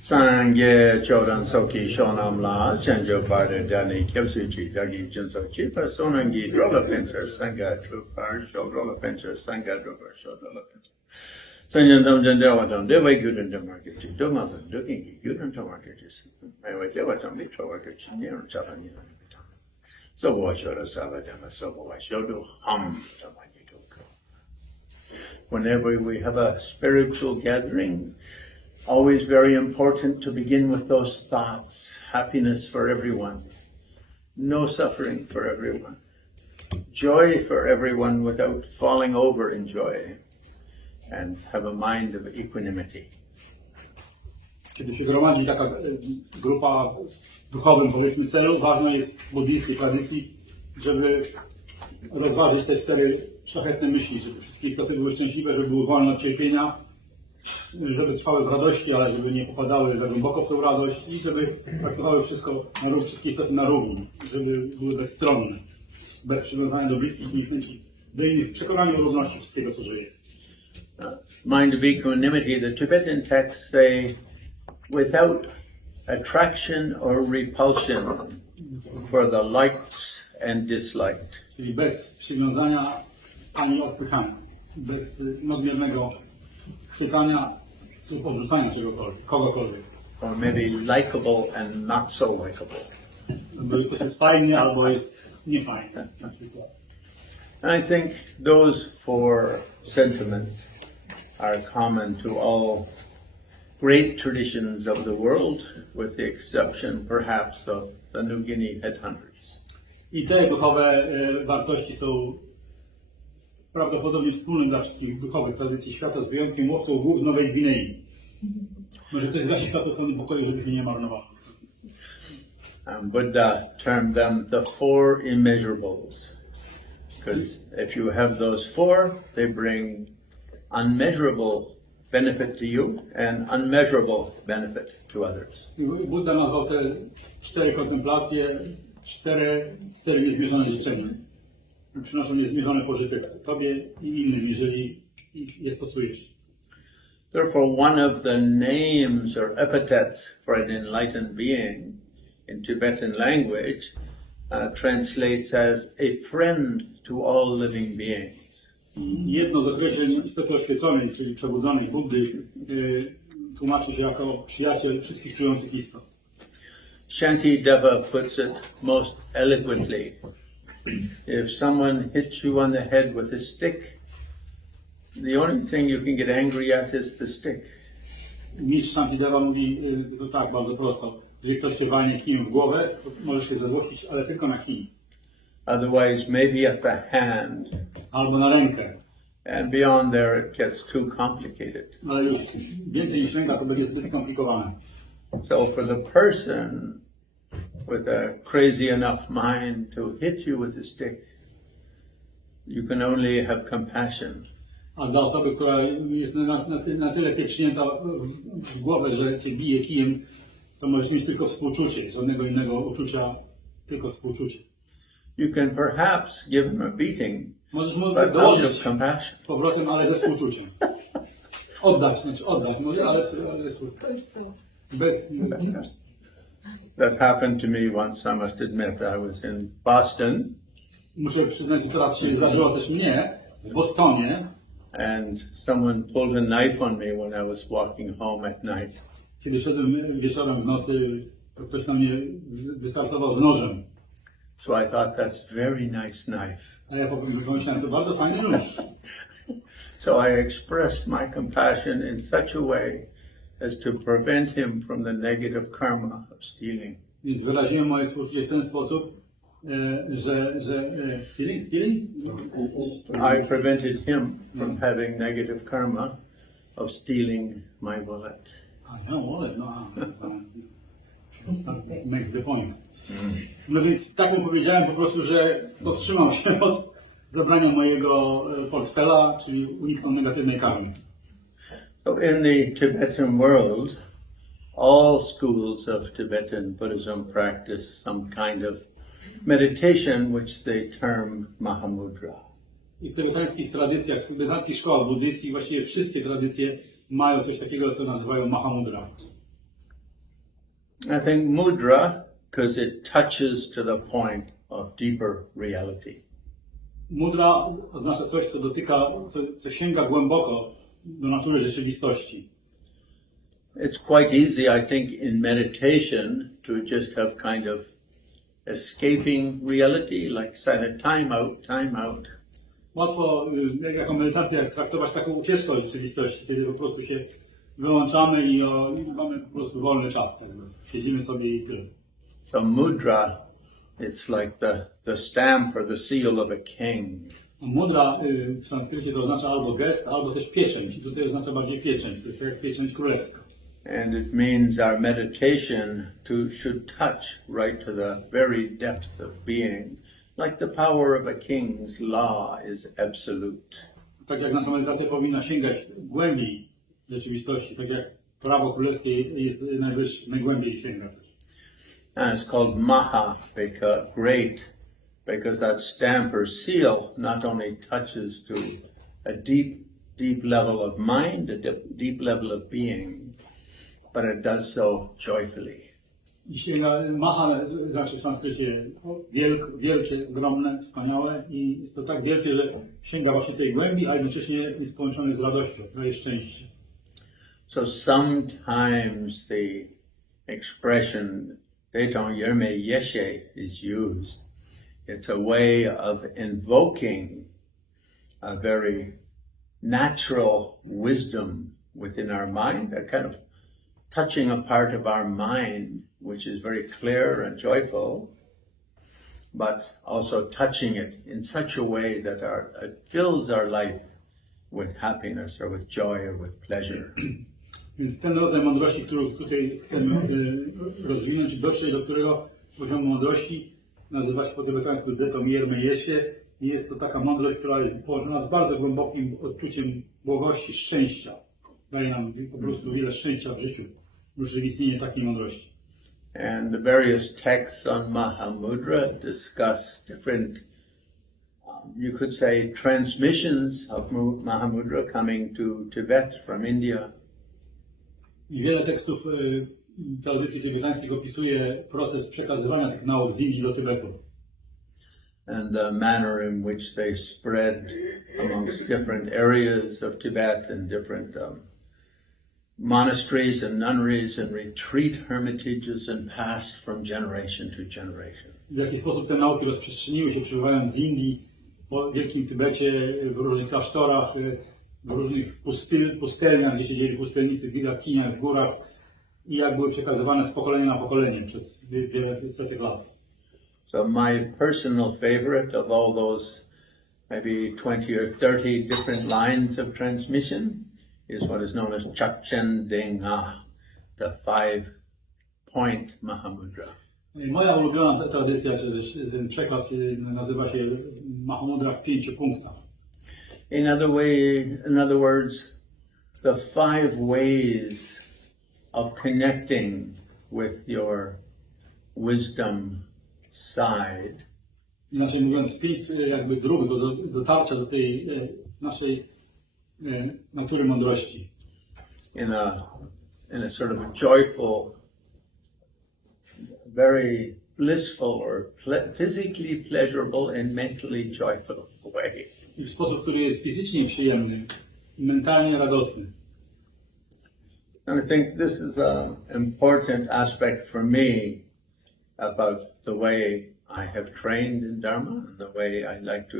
Sangye Jordan Soki Shonam La, Chanjo Barda Dani, Kyopsuchi, Dagi Junsochi, Personangi, Drola Pincer, Sanga Trupar, Shodrola Pincer, Sanga Dropa, Shodola Pincer. Sanyan Domjan Dewatam, Deva Gudan Demarkachi, Domatan, Dukingi, Gudan Tomarkachi, Mayway Dewatam, Mitrowarkachi, Niran Chalani. So Washoda Saladama, so Washodo Hum Tamanitoko. Whenever we have a spiritual gathering, always very important to begin with those thoughts. Happiness for everyone. No suffering for everyone. Joy for everyone without falling over in joy. And have a mind of equanimity. Kiedy się gromadzi taka grupa w duchowym, powiedzmy, celu, ważne jest w buddyjskiej tradycji, żeby rozważyć te 4 szlachetne myśli, żeby wszystkie istoty były szczęśliwe, żeby były wolne od cierpienia, żeby trwały w radości, ale żeby nie popadały za głęboko w tą radość i żeby traktowały wszystkie istoty na równi, żeby były bezstronne, bez przywiązania do bliskich niechęci, do innych, w przekonaniu o równości wszystkiego, co żyje. Mind of equanimity, the Tibetan texts say, without attraction or repulsion for the liked and disliked. Czyli bez przywiązania ani odpychania, bez nadmiernego chwytania lub odrzucania czegokolwiek, kogokolwiek. Or maybe likable and not so likable. Bo ktoś jest fajny albo jest niefajny. I think those 4 sentiments are common to all great traditions of the world, with the exception perhaps of the New Guinea headhunters. I te duchowe wartości są prawdopodobnie wspólne dla wszystkich duchowych tradycji świata, z wyjątkiem łowców głów Nowej Gwinei. Może to jest właśnie światło w pokoju, żeby się nie marnowało. Buddha termed them the 4 immeasurables, because if you have those 4, they bring unmeasurable benefit to you and unmeasurable benefit to others. Buddha nazwał te 4 kontemplacje 4 niezmierzone życzenia. Przynoszą niezmierzony pożytek tobie i innym, jeżeli je stosujesz. Therefore, one of the names or epithets for an enlightened being in Tibetan language translates as a friend to all living beings. Jedno z określeń istoty oświeconej, czyli przebudzonej Buddy, tłumaczy się jako przyjaciel wszystkich czujących istot. Shantideva puts it most eloquently. If someone hits you on the head with a stick, the only thing you can get angry at is the stick. Mistrz Shantideva mówi to tak bardzo prosto. Jeżeli ktoś się walnie kijem w głowę, to możesz się zezłościć, ale tylko na kij. Otherwise, maybe at the hand. Albo na rękę. And beyond there, it gets too complicated. Ale już więcej niż ręka, to będzie zbyt skomplikowane. So for the person with a crazy enough mind to hit you with a stick, you can only have compassion. A dla osoby, która jest na tyle piecznięta w głowę, że cię bije kijem, to możesz mieć tylko współczucie, żadnego innego uczucia, tylko współczucie. You can perhaps give him a beating, możesz mu but out of compassion. Z powrotem, ale ze współczuciem. Oddać, może, ale ze współczuciem. That happened to me once, I must admit. I was in Boston. Muszę przyznać, że teraz się zdarzyło też mnie, w Bostonie. And someone pulled a knife on me when I was walking home at night. Kiedy szedłem wieczorem w nocy, to ktoś na mnie wystartował z nożem. So I thought, that's very nice knife. A ja pomyślałem, to bardzo fajny nóż. So I expressed my compassion in such a way as to prevent him from the negative karma of stealing. Więc wyraziłem moje współczucie w ten sposób, że stealing? I prevented him from having negative karma of stealing my wallet. Wallet, that makes the point. No więc tak mu powiedziałem po prostu, że powstrzymał się od zabrania mojego portfela, czyli uniknął negatywnej karmy. So in the Tibetan world, all schools of Tibetan Buddhism practice some kind of meditation which they term Mahamudra. I w tybetańskich tradycjach, w tybetańskich szkołach buddyjskich właściwie wszystkie tradycje mają coś takiego, co nazywają Mahamudra. I think mudra, because it touches to the point of deeper reality. Mudra oznacza coś, co dotyka, co sięga głęboko do natury rzeczywistości. It's quite easy, I think, in meditation to just have kind of escaping reality, like saying time out. Łatwo jako medytacja traktować taką ucieczkę od rzeczywistości, kiedy po prostu się wyłączamy i mamy po prostu wolny czas. Siedzimy sobie i tyle. So mudra, it's like the stamp or the seal of a king. Mudra w sanskrycie to oznacza albo gest, albo też pieczęć. I tutaj oznacza bardziej pieczęć, to jest jak pieczęć królewska. And it means our meditation should touch right to the very depth of being, like the power of a king's law is absolute. Tak jak nasza medytacja powinna sięgać głębiej rzeczywistości, tak jak prawo królewskie jest najgłębiej sięga też. And it's called Maha, because that stamp or seal not only touches to a deep level of mind, a deep level of being, but it does so joyfully. I sięga, Maha znaczy w sanskrycie wielkie, ogromne, wspaniałe i jest to tak wielkie, że sięga właśnie tej głębi, a jednocześnie jest połączone z radością, daje szczęście. So sometimes the expression Deitong Yerme Yeshe is used. It's a way of invoking a very natural wisdom within our mind, a kind of touching a part of our mind which is very clear and joyful, but also touching it in such a way that it fills our life with happiness or with joy or with pleasure. Więc ten rodzaj mądrości, który tutaj chcemy rozwinąć, dotrzeć do którego poziomu mądrości, nazywa się po tybetańsku Deitong Yerme Yeshe, i jest to taka mądrość, która jest połączona z bardzo głębokim odczuciem błogości, szczęścia. Daje nam po prostu wiele szczęścia w życiu, już istnienie takiej mądrości. And the various texts on Mahamudra discuss different, you could say, transmissions of Mahamudra coming to Tibet from India. I wiele tekstów tradycji tybetańskich opisuje proces przekazywania tych nauk z Indii do Tybetu. And the manner in which they spread amongst different areas of Tibet and different monasteries and nunneries and retreat hermitages and passed from generation to generation. W jaki sposób te nauki rozprzestrzeniły się, przebywając z Indii, po Wielkim Tybecie, w różnych klasztorach, w różnych pustelniach, gdzie siedzieli pustelnicy, w jaskiniach, w górach i jak były przekazywane z pokolenia na pokolenie przez wiele setek lat. So my personal favorite of all those maybe 20 or 30 different lines of transmission is what is known as Chakchen Denga, the 5-point Mahamudra. Moja ulubiona tradycja, czy też ten przekaz nazywa się Mahamudra w 5 punktach. In other words, the 5 ways of connecting with your wisdom side. Inaczej mówiąc, 5 jakby dróg do dotarcia do tej naszej natury mądrości. In a sort of a joyful, very blissful or physically pleasurable and mentally joyful way. I w sposób, który jest fizycznie przyjemny i mentalnie radosny. And I think this is an important aspect for me about the way I have trained in Dharma and the way I like to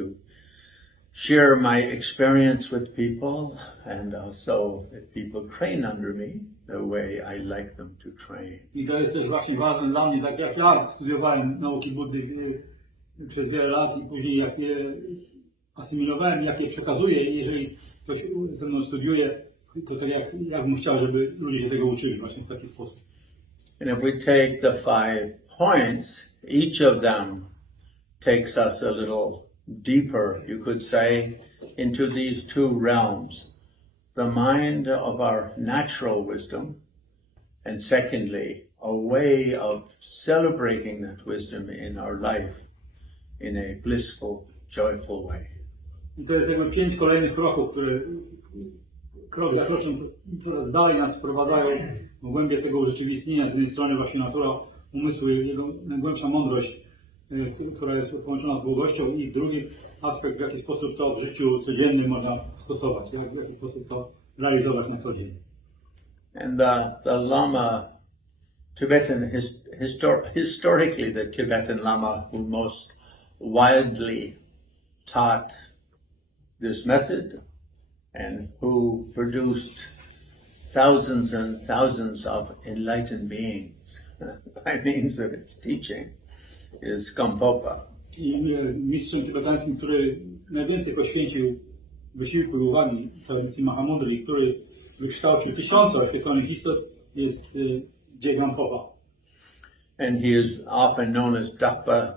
share my experience with people, and also if people train under me, the way I like them to train. I to jest też właśnie ważne dla mnie, tak jak ja studiowałem nauki Buddy przez wiele lat i później jak je asymilowałem, jak je przekazuję, i jeżeli ktoś ze mną studiuje, to tak jak bym chciał, żeby ludzie się tego uczyli właśnie w taki sposób. And if we take the 5 points, each of them takes us a little deeper, you could say, into these 2 realms. The mind of our natural wisdom, and secondly, a way of celebrating that wisdom in our life in a blissful, joyful way. I to jest jakby 5 kolejnych kroków, które krok za krokiem coraz dalej nas wprowadzają w głębie tego urzeczywistnienia. Z jednej strony właśnie natura umysłu, jego najgłębsza mądrość, która jest połączona z błogością, i drugi aspekt, w jaki sposób to w życiu codziennym można stosować, w jaki sposób to realizować na co dzień. And the Lama, historically the Tibetan Lama who most widely taught this method and who produced thousands and thousands of enlightened beings by means of its teaching is Gampopa. I mistrzem tybetańskim, który najwięcej poświęcił wysiłku i uwagi tradycji Mahamudry, który wykształcił tysiące oświeconych istot, jest Gampopa. And he is often known as Dakpa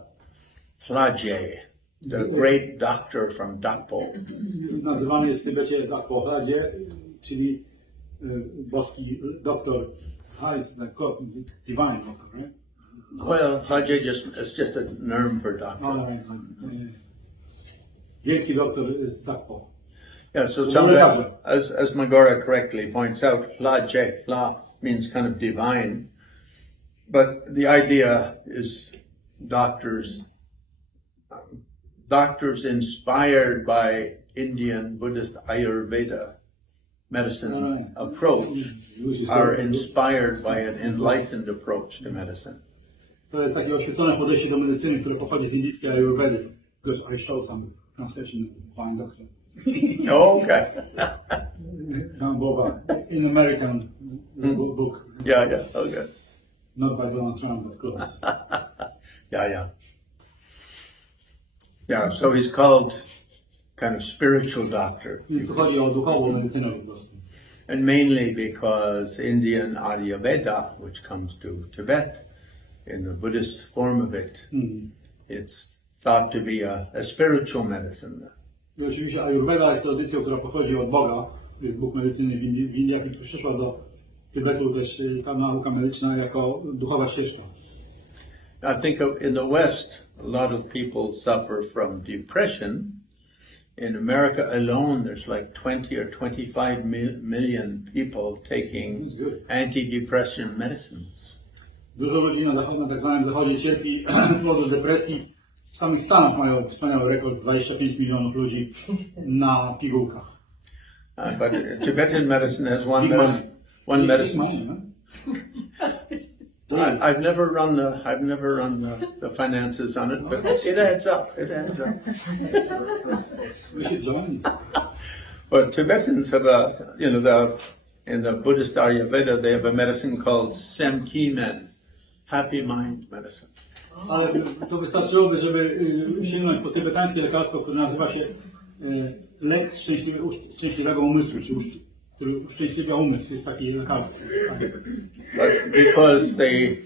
Plaje, the great doctor from Dakpo. Nazywany jest w Tybecie Dakpo Plaje, czyli boski doktor, divine doctor, right? Well, Plaje is just a term for doctor. Wielki doktor jest Dakpo. Yeah, so sometimes, as Magora correctly points out, Plaje, Pla means kind of divine, but the idea is doctors inspired by Indian Buddhist Ayurveda medicine approach are inspired by an enlightened approach to medicine. To jest takie oświecone podejście do medycyny, które pochodzi z indyjskiej Ayurvedy. Because I show some translation fine doctor. Oh, okay. In American book. Yeah, okay. Not by Donald Trump, but close. Yeah. Yeah, so he's called kind of spiritual doctor. And mainly because Indian Ayurveda, which comes to Tibet, in the Buddhist form of it, it's thought to be a spiritual medicine. I oczywiście Ayurveda jest tradycją, która pochodzi od Boga, jest Bóg medycyny w Indiach, i przyszła do Tybetu też ta nauka medyczna jako duchowa ścieżka. I think in the West, a lot of people suffer from depression. In America alone, there's like 20 or 25 million people taking antidepressant medicines. Dużo ludzi na tak zwanym zachodzie cierpi z powodu depresji. W samych Stanach mają wspaniały rekord, 25 milionów ludzi na pigułkach. But Tibetan medicine has one medicine. I've never run the finances on it, but it adds up. We should join. But Tibetans have in the Buddhist Ayurveda, they have a medicine called Semkimen, happy mind medicine. Ale to wystarczyłoby, żeby sięgnąć po tybetańskie lekarstwo, które nazywa się lek szczęśliwego umysłu, który uszczęśliwia umysł, jest taki lekarstwo. But because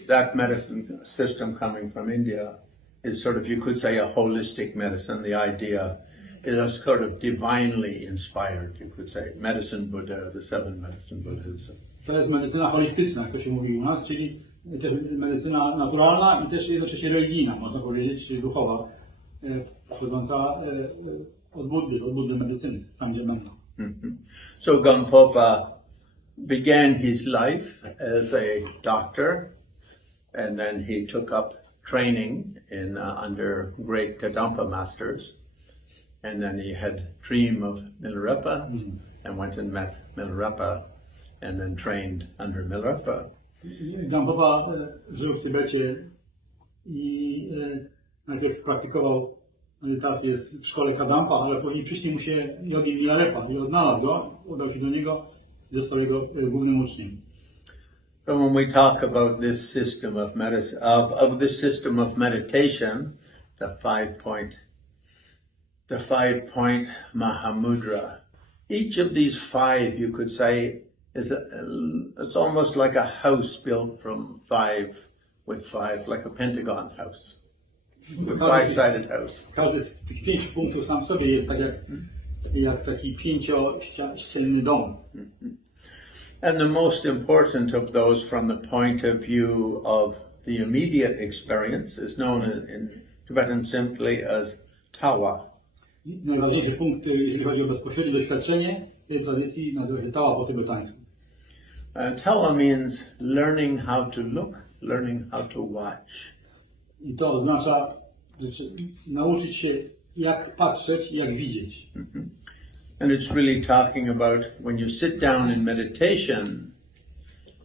that medicine system coming from India is sort of, you could say, a holistic medicine, the idea is sort of divinely inspired, you could say, medicine Buddha, the seven medicine Buddhas. To jest medycyna holistyczna, jak to się mówi u nas, czyli też medycyna naturalna i też jednocześnie religijna, można powiedzieć, czyli duchowa, pochodząca od Buddy medycyny, Samdhyamana. So Gampopa began his life as a doctor, and then he took up training under great Kadampa masters, and then he had dream of Milarepa, and went and met Milarepa, and then trained under Milarepa. Gampopa żył w Tybecie i najpierw praktykował medytację w szkole Kadampa, ale później przyśnił mu się jogi Milarepa i odnalazł go, udał się do niego i został jego głównym uczniem. So when we talk about this system of meditation, the five point Mahamudra, each of these five, you could say, it's almost like a house built from with five, like a Pentagon house. Five-sided house. Każdy z tych 5 punktów sam w sobie jest tak jak taki 5-ścienny dom. And the most important of those from the point of view of the immediate experience is known in Tibetan simply as Tawa. Najważniejszy punkt, jeżeli chodzi o bezpośrednie doświadczenie tej tradycji, nazywa się Tawa po tybetańsku. Tawa means learning how to look, learning how to watch. I to oznacza nauczyć się, jak patrzeć i jak widzieć. And it's really talking about when you sit down in meditation,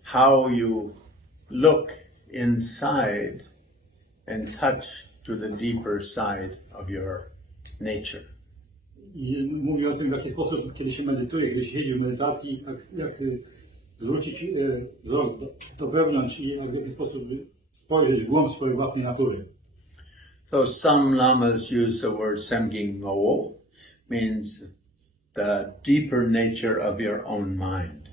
how you look inside and touch to the deeper side of your nature. I mówi o tym, w jaki sposób, kiedy się medytuje, kiedy się siedzi w medytacji, jak zwrócić wzrok do wewnątrz i w jaki sposób spojrzeć w głąb swojej własnej natury. So some lamas use the word semging ngo, means the deeper nature of your own mind.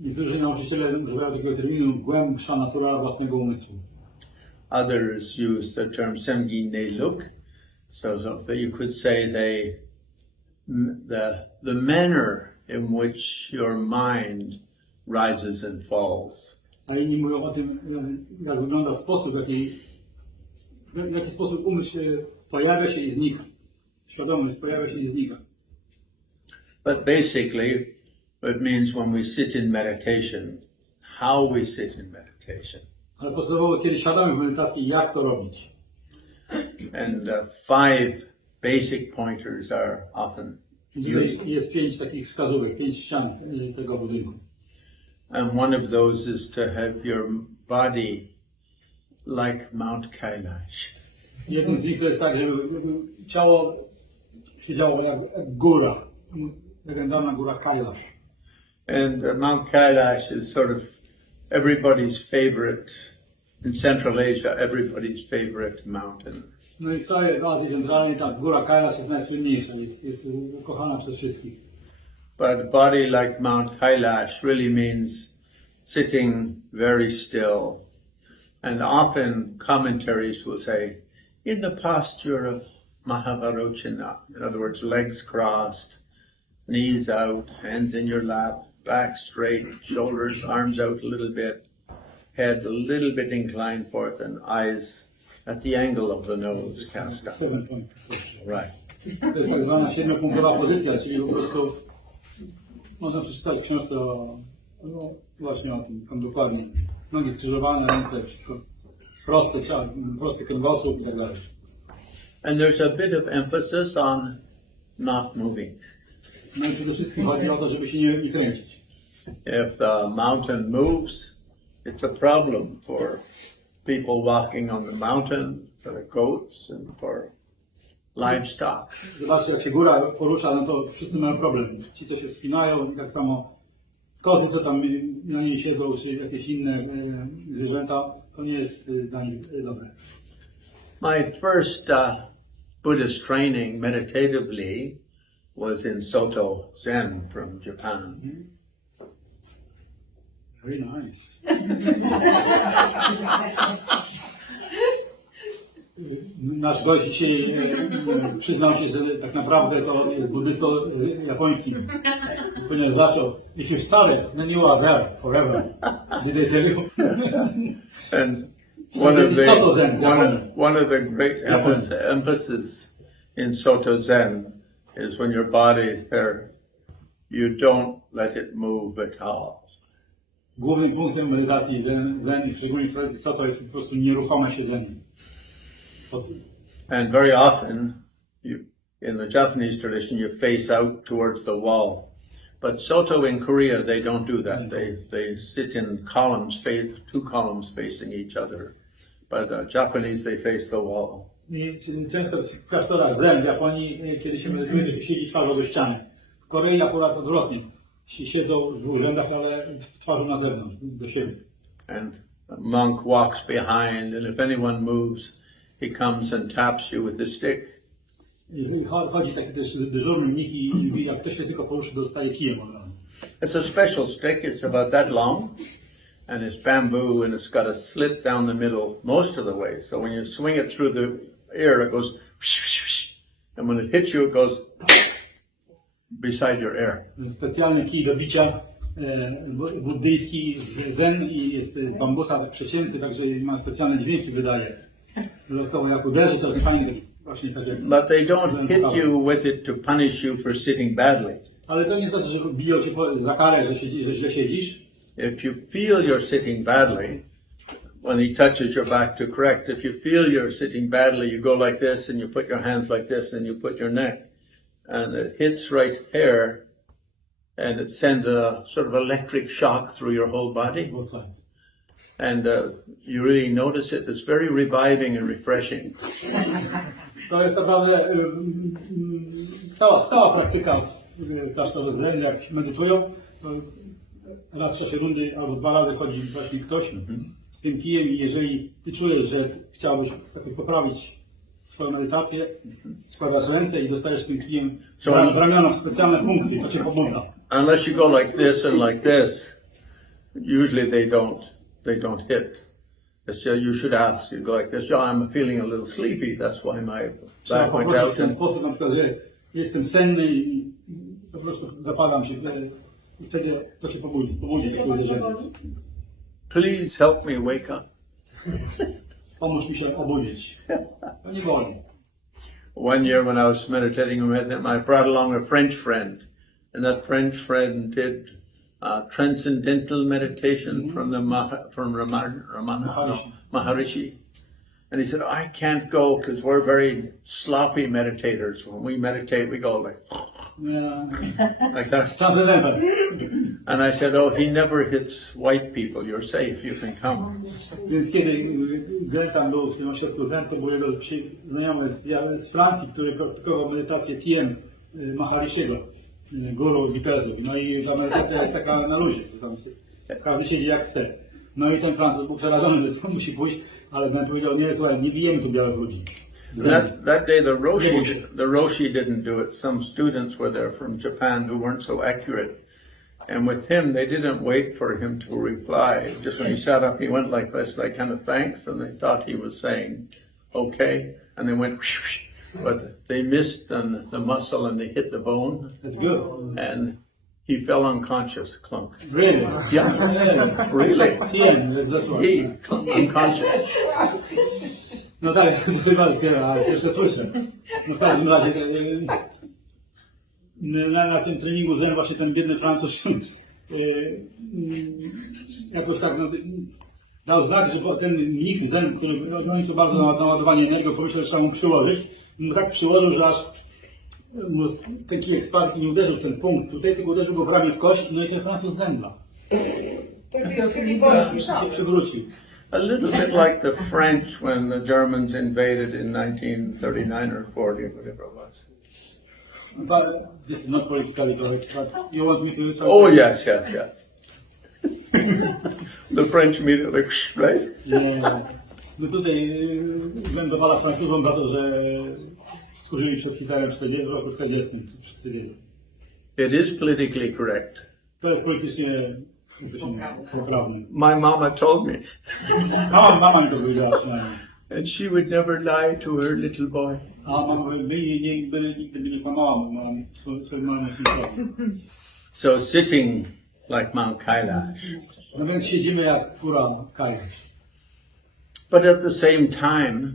Niektórzy nauczyciele używają tego terminu głębsza natura własnego umysłu. Others use the term semging ne luk, so that you could say the manner in which your mind rises and falls. A inni mówią o tym, jak wygląda sposób, w jaki sposób umysł pojawia się i znika. Świadomość pojawia się i znika. But basically, it means when we sit in meditation, how we sit in meditation. Ale podstawowo, kiedy siadamy w medytacji, jak to robić? And 5 basic pointers are often used. Jest 5 takich wskazówek, 5 ścian tego budynku. And one of those is to have your body like Mount Kailash. Jednym z nich to jest tak, żeby ciało siedziało jak góra, legendarna góra Kailash. And Mount Kailash is sort of everybody's favorite, in Central Asia, everybody's favorite mountain. No i w całej Azji Centralnej ta góra Kailash jest najsłynniejsza, jest kochana przez wszystkich. But body like Mount Kailash really means sitting very still. And often commentaries will say, in the posture of Mahavarochana, in other words, legs crossed, knees out, hands in your lap, back straight, shoulders, arms out a little bit, head a little bit inclined forth, and eyes at the angle of the nose cast up. Right. To jest tak zwana 7-punktowa pozycja, czyli po prostu można przeczytać w książce właśnie o tym, tam dokładnie. Nogi skrzyżowane, ręce, wszystko proste, prosty kręgosłup i tak dalej. And there's a bit of emphasis on not moving. No i przede wszystkim chodzi o to, żeby się nie kręcić. If the mountain moves, it's a problem for people walking on the mountain, for the goats and for livestock. Zobaczcie, jak się góra porusza, no to wszyscy mają problem. Ci, co się wspinają, i tak samo kozy, co tam na niej siedzą, czy jakieś inne zwierzęta, to nie jest dla nich dobre. My first Buddhist training meditatively was in Soto Zen from Japan. Very nice. Nasz gość dzisiaj przyznał się, że tak naprawdę to jest buddystą japońskim. Ponieważ zaczął, if you started, then you are there forever. Did they tell you? And one of the great emphasis in Soto Zen is when your body is there, you don't let it move at all. Głównym punktem medytacji Zen, szczególnie w tradycji Soto, jest po prostu nieruchome siedzenie. And very often, in the Japanese tradition, you face out towards the wall. But Soto in Korea, they don't do that. They sit in columns, 2 columns facing each other. But Japanese, they face the wall. Czyli często w klasztorach Zen w Japonii, kiedy się medytuje, to się siedzi twarzą do ściany. W Korei akurat odwrotnie. Siedzą w 2 rzędach, ale twarzą na zewnątrz, do siebie. And the monk walks behind, and if anyone moves, he comes and taps you with the stick. I chodzi taki też dyżurny mnich i jak ktoś się tylko poruszy, dostaje kijem. It's a special stick. It's about that long, and it's bamboo, and it's got a slit down the middle most of the way. So when you swing it through the air, it goes whoosh, whoosh, whoosh. And when it hits you, it goes beside your ear. Specjalny kij do bicia buddyjski Zen i jest z bambusa przecięty, także ma specjalne dźwięki wydaje. Dodatkowo jak uderzy, to jest fajny właśnie tak jak... But they don't hit you with it to punish you for sitting badly. Ale to nie znaczy, że biją cię za karę, że źle siedzisz. If you feel you're sitting badly, when he touches your back to correct, if you feel you're sitting badly, you go like this and you put your hands like this and you put your neck and it hits right here and it sends a sort of electric shock through your whole body. Both sides. And you really notice it. It's very reviving and refreshing. To jest naprawdę stała praktyka w klasztorze Zen, jak medytują, to raz w czasie rundy albo 2 razy chodzi właśnie ktoś z tym kijem i jeżeli ty czujesz, że chciałbyś poprawić swoją medytację, składasz ręce i dostajesz tym kijem w ramiona w specjalne punkty, to cię pomaga. Unless you go like this and like this, usually they don't hit. It's just, you should ask, you go like this, I'm feeling a little sleepy, that's why my back went out. W ten sposób, na przykład, że jestem senny i po prostu zapadam się i wtedy to cię pobudzi takie uderzenie. Please help me wake up. Pomóż mi się obudzić. To nie boli. One year when I was meditating with him, I brought along a French friend, and that French friend did transcendental meditation from the Maharishi. And he said, I can't go because we're very sloppy meditators. When we meditate, we go like that. And I said, oh, he never hits white people. You're safe. You can come. Więc kiedy Glenn tam był w tym ośrodku Zen, to był jego znajomy z Francji, który praktykował medytację Tien Maharishiego, guru Vipezu. No i ta medytacja jest taka na luzie. Każdy siedzi jak chce. No i ten Francuz był przerażony, że on musi pójść, ale Glenn powiedział, nie, słuchaj, nie bijemy tu białych ludzi. That day the Roshi didn't do it. Some students were there from Japan who weren't so accurate. And with him, they didn't wait for him to reply. Just when he sat up, he went like this, like kind of thanks, and they thought he was saying, okay, and they went, but they missed the muscle and they hit the bone. That's good. And he fell unconscious, clunk. Really? Yeah, really. That's what. He unconscious. No tak, chyba pierwsze słyszę. No w każdym razie na tym treningu Zen właśnie ten biedny Francuz jakoś tak dał znak, że ten mnich Zen, który oni są bardzo naładowani energią, pomyślał, że trzeba mu przyłożyć. No tak przyłożył, że aż ten kijek spadł i nie uderzył w ten punkt. Tutaj tylko uderzył go w ramię w kość, no i ten Francuz zemdla. Się przywrócił. A little bit like the French when the Germans invaded in 1939 or 40, whatever it was. But this is not politically correct, but you want me to... Oh, yes. The French immediately, right? Nie. No tutaj będę wala Francuzom za to, że służyli przed Hitlerem w roku 40. It is politically correct. To jest politycznie poprawne. My mama told me. Mama mi to powiedziała przynajmniej. And she would never lie to her little boy. A mama nigdy nie kłamała swoim małym synkowi. So sitting like Mount Kailash. No więc siedzimy jak góra Kailash. But at the same time,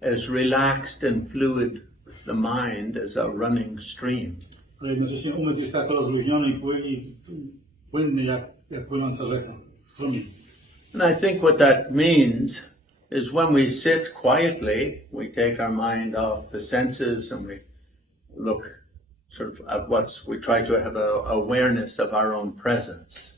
as relaxed and fluid as the mind as a running stream. Ale jednocześnie umysł jest tak rozluźniony i płynny jak płynąca rzeka, strumień. And I think what that means is when we sit quietly, we take our mind off the senses and we look sort of at we try to have a awareness of our own presence.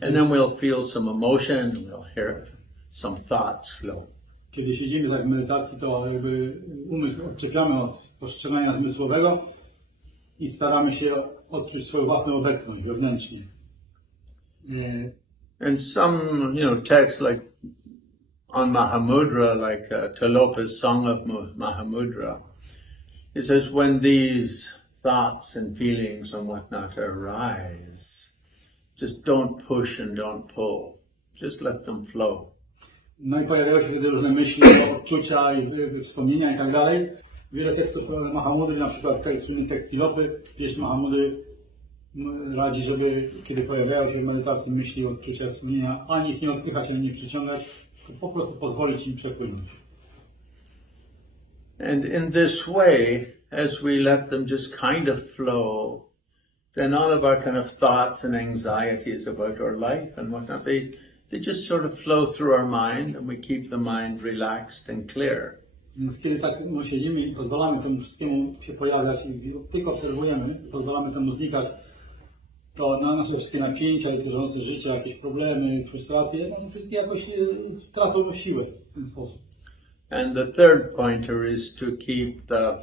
And then we'll feel some emotion, we'll hear some thoughts flow. Kiedy siedzimy tak w medytacji, to jakby umysł odczepiamy od postrzegania zmysłowego i staramy się odczuć swoją własną obecność wewnętrznie. And some, texts like on Mahamudra, like Tilopa's Song of Mahamudra, it says, when these thoughts and feelings and whatnot arise, just don't push and don't pull. Just let them flow. No i pojawiają się wtedy różne myśli, odczucia i wspomnienia i tak dalej. Wiele tekstów Mahamudry, na przykład słynny tekst Tilopy, pieśń Mahamudry radzi, żeby kiedy pojawiają się w medytacji myśli, odczucia, wspomnienia, ani ich nie odpychać, ani nie przyciągać, tylko po prostu pozwolić im przepłynąć. And in this way, as we let them just kind of flow, then all of our kind of thoughts and anxieties about our life and whatnot, they just sort of flow through our mind, and we keep the mind relaxed and clear. Więc kiedy tak siedzimy i pozwalamy temu wszystkiemu się pojawiać i tylko obserwujemy, pozwalamy temu znikać, to na nasze wszystkie napięcia i tworzące życie, jakieś problemy, frustracje, no wszystkie jakoś tracą siłę w ten sposób. And the third pointer is to keep the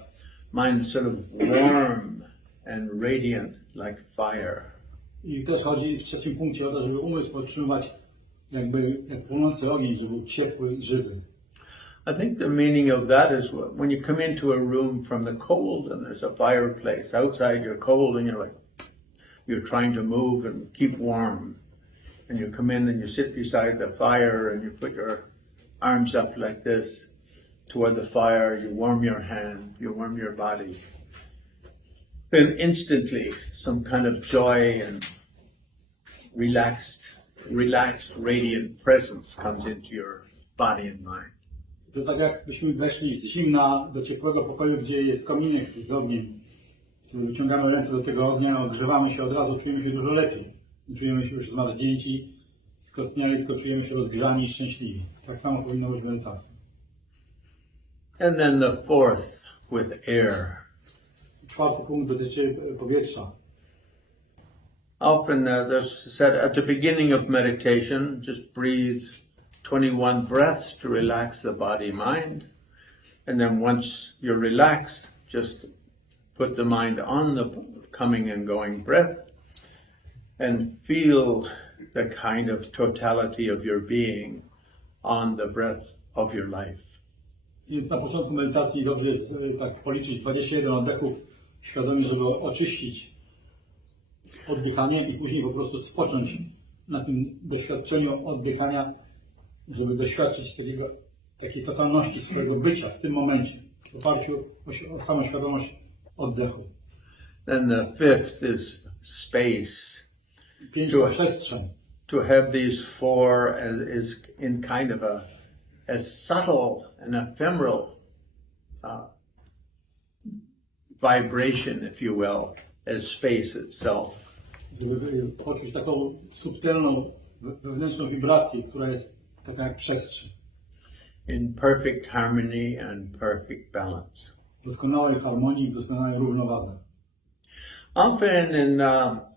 mind sort of warm and radiant like fire. I też chodzi w trzecim punkcie o to, żeby umysł podtrzymywać jak płonący ogień, żeby był ciepły i żywy. I think the meaning of that is when you come into a room from the cold and there's a fireplace. Outside you're cold and you're trying to move and keep warm. And you come in and you sit beside the fire and you put your arms up like this toward the fire. You warm your hand, you warm your body. Then instantly some kind of joy and relaxed, radiant presence comes into your body and mind. To jest tak, jakbyśmy weszli z zimna do ciepłego pokoju, gdzie jest kominek z ogniem. Wyciągamy ręce do tego ognia, ogrzewamy się od razu, czujemy się dużo lepiej. Nie czujemy się już zmarznięci, skostniali, tylko czujemy się rozgrzani i szczęśliwi. Tak samo powinno być medytacja. And then the fourth with air. Czwarty punkt dotyczy powietrza. Often there's said at the beginning of meditation, just breathe 21 breaths to relax the body mind. And then once you're relaxed, just put the mind on the coming and going breath and feel the kind of totality of your being on the breath of your life. Więc na początku medytacji dobrze jest tak policzyć 21 oddechów świadomie, żeby oczyścić oddychanie i później po prostu spocząć na tym doświadczeniu oddychania, żeby doświadczyć takiej totalności swojego bycia w tym momencie, w oparciu o samą świadomość oddechu. Then the fifth is space. Pięćma przestrzeń. To have these four is in kind of a subtle and ephemeral vibration, if you will, as space itself. Żeby poczuć taką subtelną, wewnętrzną wibrację, która jest taka jak przestrzeń. In perfect harmony and perfect balance. Doskonałej harmonii, doskonałej równowadze. Often in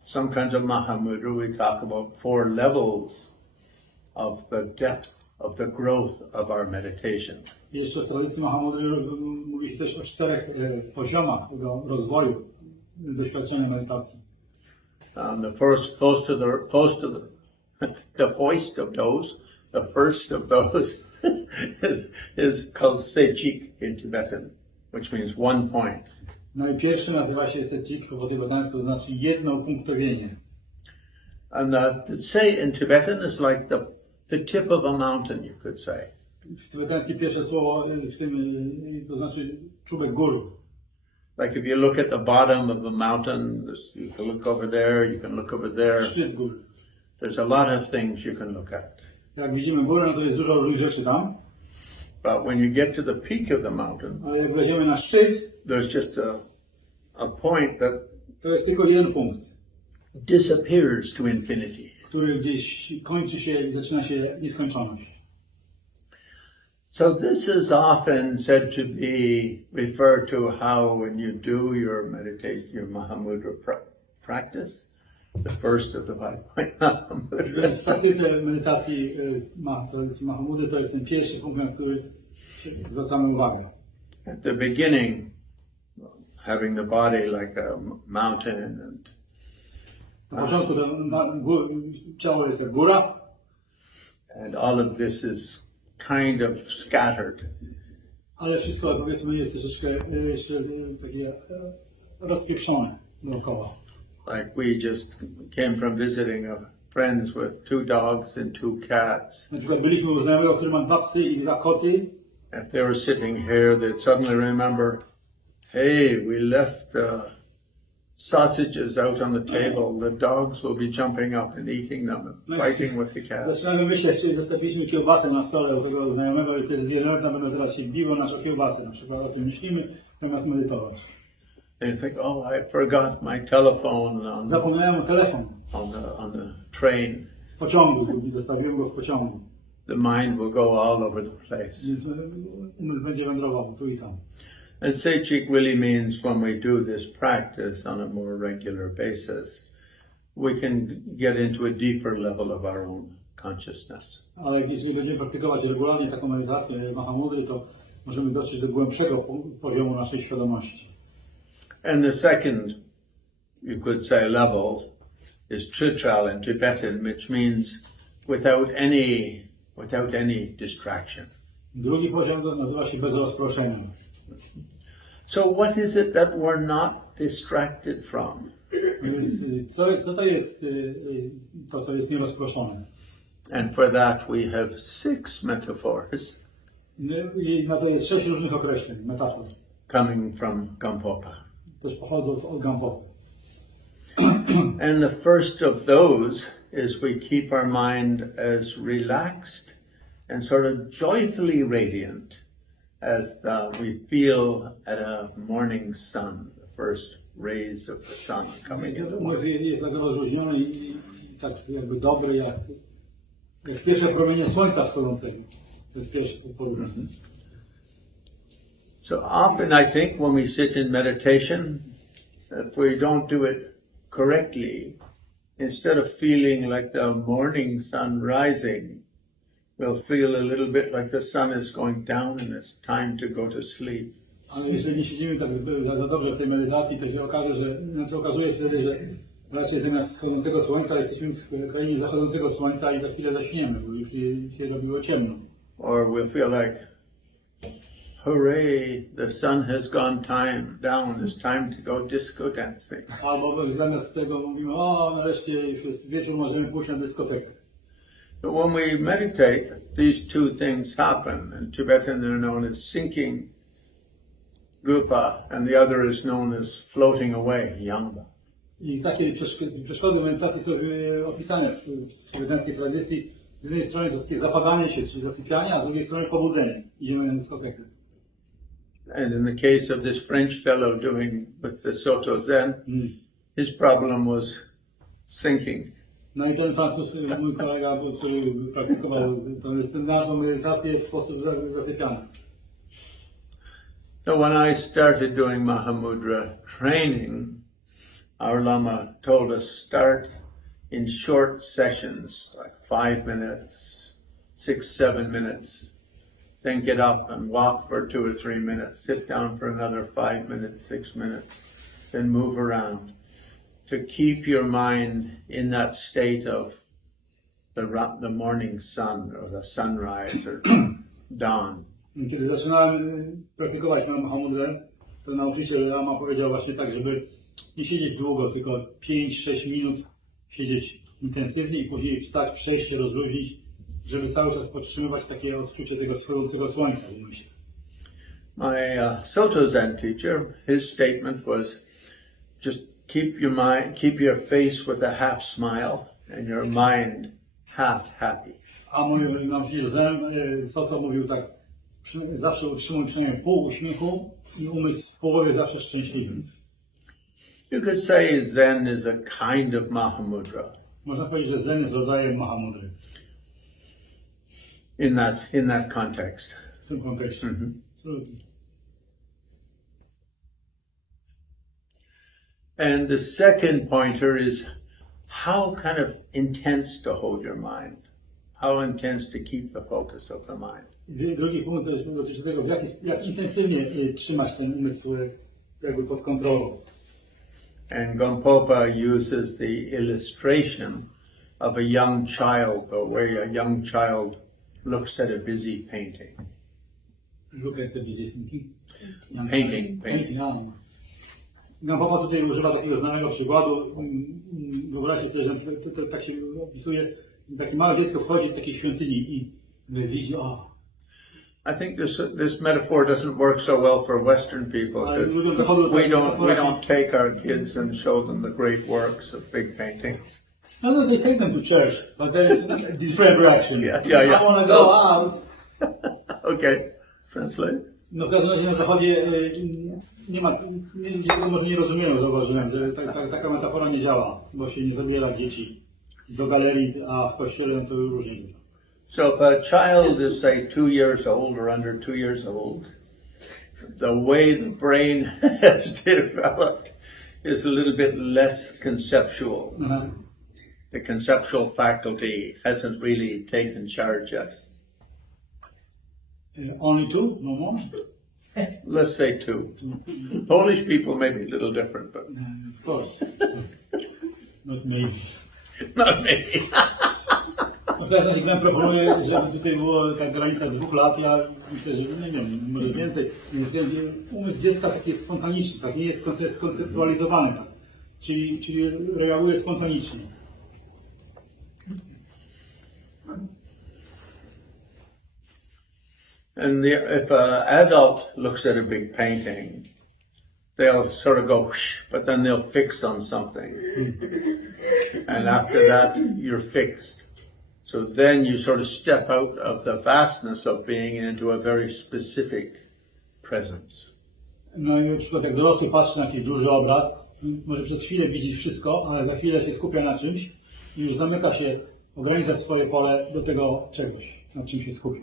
some kinds of Mahamudra we talk about 4 levels of the depth of the growth of our meditation. Jeszcze w tradycji Mahamudry mówi się też o 4 poziomach tego rozwoju doświadczenia medytacji. The first of those is called Sejik in Tibetan, which means 1 point. No i pierwszy nazywa się Sejik po tybetańsku, to znaczy jedno punktowienie. And the say in Tibetan is like the tip of a mountain, you could say. W tybetańskim pierwsze słowo w tym to znaczy czubek góry. Like if you look at the bottom of a mountain, you can look over there, you can look over there. Szczyt góry. There's a lot of things you can look at. Jak widzimy górę, no to jest dużo różnych rzeczy tam. But when you get to the peak of the mountain, ale jak wejdziemy na szczyt, there's just a point that to jest tylko jeden punkt, disappears to infinity. Który gdzieś kończy się i zaczyna się nieskończoność. So this is often said to be referred to how when you do your meditation, your Mahamudra practice, the first of the 5-point Mahamudra. W praktyce medytacji tradycji Mahamudry to jest ten pierwszy punkt, na który zwracamy uwagę. At the beginning, having the body like a mountain and Na początku ciało jest jak góra. And all of this is kind of scattered. Ale wszystko, powiedzmy, jest troszeczkę jeszcze takie rozpieprzone dookoła. Like we just came from visiting friends with 2 dogs and 2 cats. Na przykład byliśmy u znajomego, który ma 2 psy i 2 koty. If they were sitting here, they'd suddenly remember, hey, we left sausages out on the table, the dogs will be jumping up and eating them and fighting with the cats. Zaczynamy myśleć, czyli zostawiliśmy kiełbasę na stole u tego znajomego i to jest zwierzęta, będą teraz się biło naszą kiełbasę. Na przykład o tym myślimy, zamiast medytować. And you think, oh, I forgot my telephone Zapomniałem o telefon on the train. w pociągu, zostawiłem go w pociągu. The mind will go all over the place. Więc umysł będzie wędrował tu i tam. And Seichik really means when we do this practice on a more regular basis, we can get into a deeper level of our own consciousness. Ale jeśli będziemy praktykować regularnie taką medytację Mahamudry, to możemy dotrzeć do głębszego poziomu naszej świadomości. And the second, you could say, level is Chitral in Tibetan, which means without any distraction. Drugi poziom nazywa się bez rozproszenia. So what is it that we're not distracted from? Więc co to jest to, co jest nierozproszone? And for that we have 6 metaphors. I na to jest 6 różnych określeń, metafor. Coming from Gampopa. Też pochodzą od Gampopa. And the first of those is we keep our mind as relaxed and sort of joyfully radiant as we feel at a morning sun, the first rays of the sun coming in the morning. Jest tak rozluźniony i tak jakby dobry, jak pierwsze promienie słońca wschodzącego. To jest pierwsze porównanie. So often I think when we sit in meditation, if we don't do it correctly, instead of feeling like the morning sun rising, we'll feel a little bit like the sun is going down and it's time to go to sleep. Ale jeżeli siedzimy tak za dobrze w tej medytacji, to się okazuje wtedy, że raczej zamiast wschodzącego słońca jesteśmy w krainie zachodzącego słońca i za chwilę zaśniemy, bo już się robiło ciemno. Or we'll feel like, hooray, the sun has gone down, it's time to go disco dancing. Albo zamiast tego mówimy, o, nareszcie już jest wieczór, możemy pójść na dyskotekę. But when we meditate, these two things happen. In Tibetan they're known as sinking gupa, and the other is known as floating away, yamba. I takie przeszkody medytacji są opisane w tybetańskiej tradycji. Z jednej strony to takie zapadanie się, czyli zasypianie, a z drugiej strony pobudzenie. Idziemy na dyskotekę. And in the case of this French fellow doing with the Soto Zen, his problem was sinking. No i ten Francuz, mój kolega, który praktykował tę medytację w sposób zasypiany. So when I started doing Mahamudra training, our Lama told us start in short sessions, like 5 minutes, 6, 7 minutes. Then get up and walk for 2 or 3 minutes, sit down for another 5 minutes, 6 minutes, then move around. To keep your mind in that state of the morning sun or the sunrise or dawn. Kiedy zaczynałem praktykować Mahamudrę, to nauczyciel Lama powiedział właśnie tak, żeby nie siedzieć długo, tylko 5-6 minut siedzieć intensywnie i później wstać, przejść się, rozluźnić, żeby cały czas podtrzymywać takie odczucie tego wschodzącego słońca w umyśle. My Soto Zen teacher, his statement was just keep your face with a half smile and your mind half happy. A mój nauczyciel Zen, Soto mówił tak, zawsze utrzymuj przynajmniej pół uśmiechu i umysł w połowie zawsze szczęśliwy. You could say Zen is a kind of Mahamudra. Można powiedzieć, że Zen jest rodzajem Mahamudry. In that context. W tym kontekście. And the second pointer is how kind of intense to hold your mind. How intense to keep the focus of the mind. Drugi punkt dotyczy tego, jak intensywnie trzymać ten umysł jakby pod kontrolą. And Gampopa uses the illustration of a young child, the way a young child looks at a busy painting. Look at the busy thinking. Painting. Gampopa tutaj używa takiego znanego przykładu. Wyobraźcie sobie, że to tak się opisuje. Takie małe dziecko wchodzi do takiej świątyni i widzi, I think this metaphor doesn't work so well for Western people because we don't take our kids and show them the great works of big paintings. No, they take them to church, but there is a different reaction. Yeah. I want to go out. Okay, translate. No w każdym razie na Zachodzie ludzie może nie rozumieją, zauważyłem, że taka metafora nie działa, bo się nie zabiera dzieci do galerii, a w kościele to różnie dużo. So if a child is, say, 2 years old or under 2 years old, the way the brain has developed is a little bit less conceptual. The conceptual faculty hasn't really taken charge yet. Only 2? No more? Let's say 2. Polish people may be a little different, but Of course. Not maybe. not maybe. Teraz Glenn proponuje, żeby tutaj była ta granica 2 lat, ja myślę, że nie wiem, może więcej. Umysł dziecka taki jest spontaniczny, tak nie jest skonceptualizowany, tak. Czyli reaguje spontanicznie. And if an adult looks at a big painting, they'll sort of go, whoosh, but then they'll fix on something. And after that, you're fixed. So then you sort of step out of the vastness of being into a very specific presence. No i na przykład jak dorosły patrzy na jakiś duży obraz, może przez chwilę widzi wszystko, ale za chwilę się skupia na czymś i już zamyka się, ogranicza swoje pole do tego czegoś, na czym się skupia.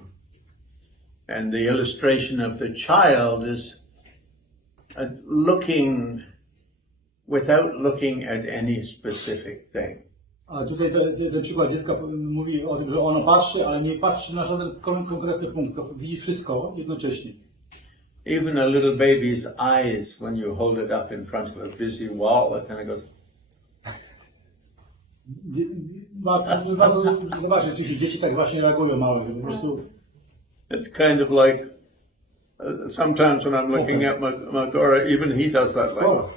And the illustration of the child is looking without looking at any specific thing. A tutaj ten przykład dziecka mówi o tym, że ono patrzy, ale nie patrzy na żaden konkretny punkt, tylko widzi wszystko jednocześnie. Even a little baby's eyes, when you hold it up in front of a busy wall, it kind of goes. Warto zobaczyć, czy dzieci tak właśnie reagują małe, że po prostu. It's kind of like sometimes when I'm looking at Magora, even he does that. Like.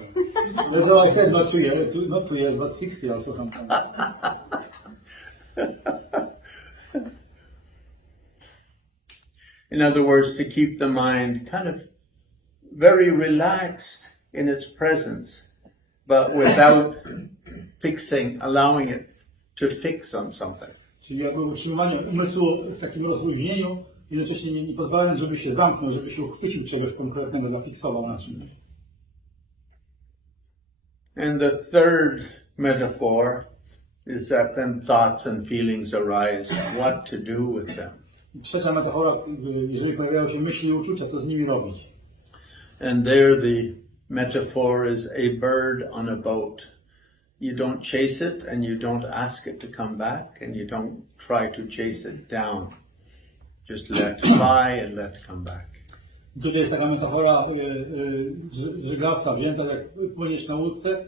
That's what I said, not 2 years, but 60 also sometimes. In other words, to keep the mind kind of very relaxed in its presence, but without allowing it to fix on something. Czyli jakby utrzymywanie umysłu w takim rozluźnieniu, jednocześnie nie pozwalając, żeby się zamknął, żeby się uchwycił czegoś konkretnego, zafiksował na czymś. And the third metaphor is that then thoughts and feelings arise, what to do with them. Trzecia metafora, jeżeli pojawiają się myśli i uczucia, co z nimi robić. And there the metaphor is a bird on a boat. You don't chase it and you don't ask it to come back and you don't try to chase it down. Just let it fly and let it come back. Tutaj jest taka metafora żeglowca, wzięta jak płyniesz na łódce,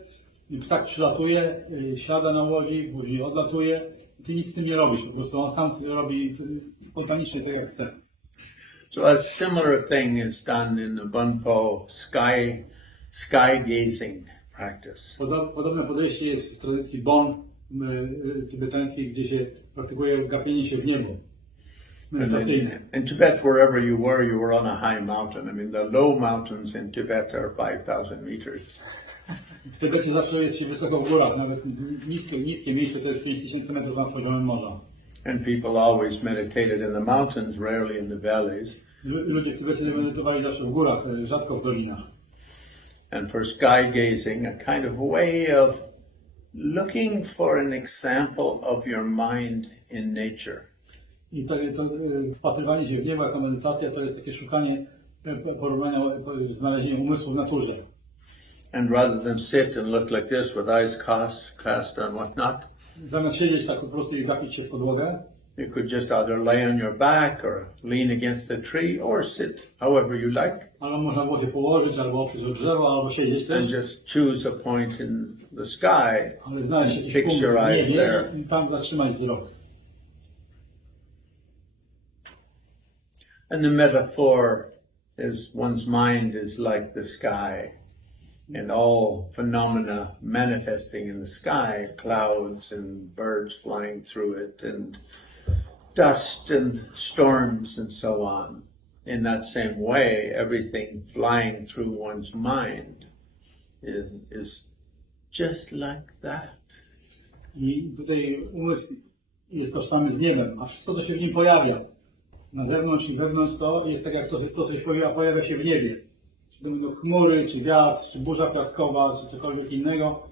ptak przylatuje, siada na łodzi, później odlatuje i ty nic z tym nie robisz, po prostu on sam sobie robi spontanicznie tak jak chce. So a similar thing is done in the Bunpo Skygazing Practice. Podobne podejście jest w tradycji Bon tybetańskiej, gdzie się praktykuje gapienie się w niebo. In Tibet, wherever you were on a high mountain. I mean, the low mountains in Tibet are 5,000 meters. W Tybecie zawsze jest się wysoko w górach, nawet niskie miejsce to jest 5000 metrów nad poziomem morza. And people always meditated in the mountains, rarely in the valleys. Ludzie w Tybecie medytowali zawsze w górach, rzadko w dolinach. And for skygazing, a kind of way of looking for an example of your mind in nature. I to wpatrywanie się w niebo jako medytacja to jest takie szukanie porównania, znalezienie umysłu w naturze. And rather than sit and look like this with eyes cast and whatnot, zamiast siedzieć tak po prostu i gapić się w podłogę, you could just either lay on your back or lean against a tree or sit however you like. Ale można było się położyć albo oprzeć o drzewo, albo siedzieć też. And just choose a point in the sky. Ale znaleźć jakiś Fix punkt your w eyes niebie there. i tam zatrzymać wzrok. And the metaphor is one's mind is like the sky, and all phenomena manifesting in the sky, clouds and birds flying through it, and dust and storms and so on. in that same way, everything flying through one's mind is just like that. I tutaj umysł jest tożsamy z niebem, a wszystko, co się w nim pojawia, na zewnątrz i wewnątrz, to jest tak jak to coś pojawia się w niebie. Czy to będą chmury, czy wiatr, czy burza piaskowa, czy cokolwiek innego,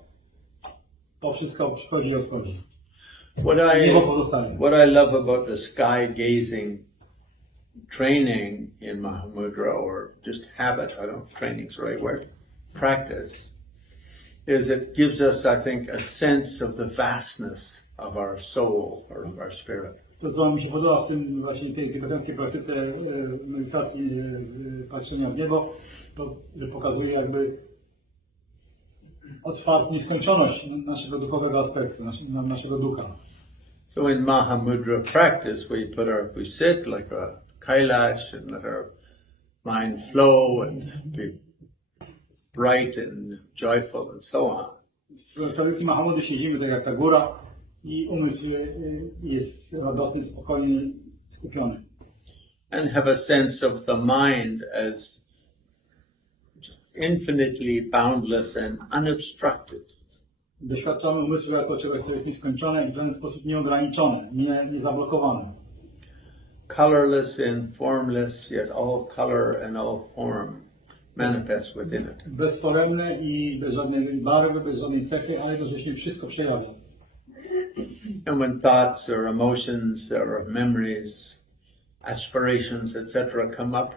to wszystko przychodzi i odchodzi. What I love about the skygazing training in Mahamudra, or just habit, I don't know if training's the right word, practice, is it gives us, I think, a sense of the vastness of our soul or of our spirit. To, co mi się podoba w tym właśnie tej tybetańskiej praktyce medytacji, patrzenia w niebo, to że pokazuje jakby nieskończoność naszego duchowego aspektu, naszego ducha. So in Mahamudra practice, we sit like a kailash and let our mind flow and be bright and joyful and so on. W tradycji Mahamudry siedzimy tak jak ta góra i umysł jest radosny, spokojny, skupiony. And have a sense of the mind as infinitely boundless and unobstructed. Doświadczamy umysłu jako czegoś, co jest nieskończone i w żaden sposób nieograniczone, niezablokowane. Colorless and formless, yet all color and all form manifest within it. Bezforemne i bez żadnej barwy, bez żadnej cechy, ale jednocześnie wszystko przejawia. And when thoughts or emotions or memories, aspirations, etc. come up,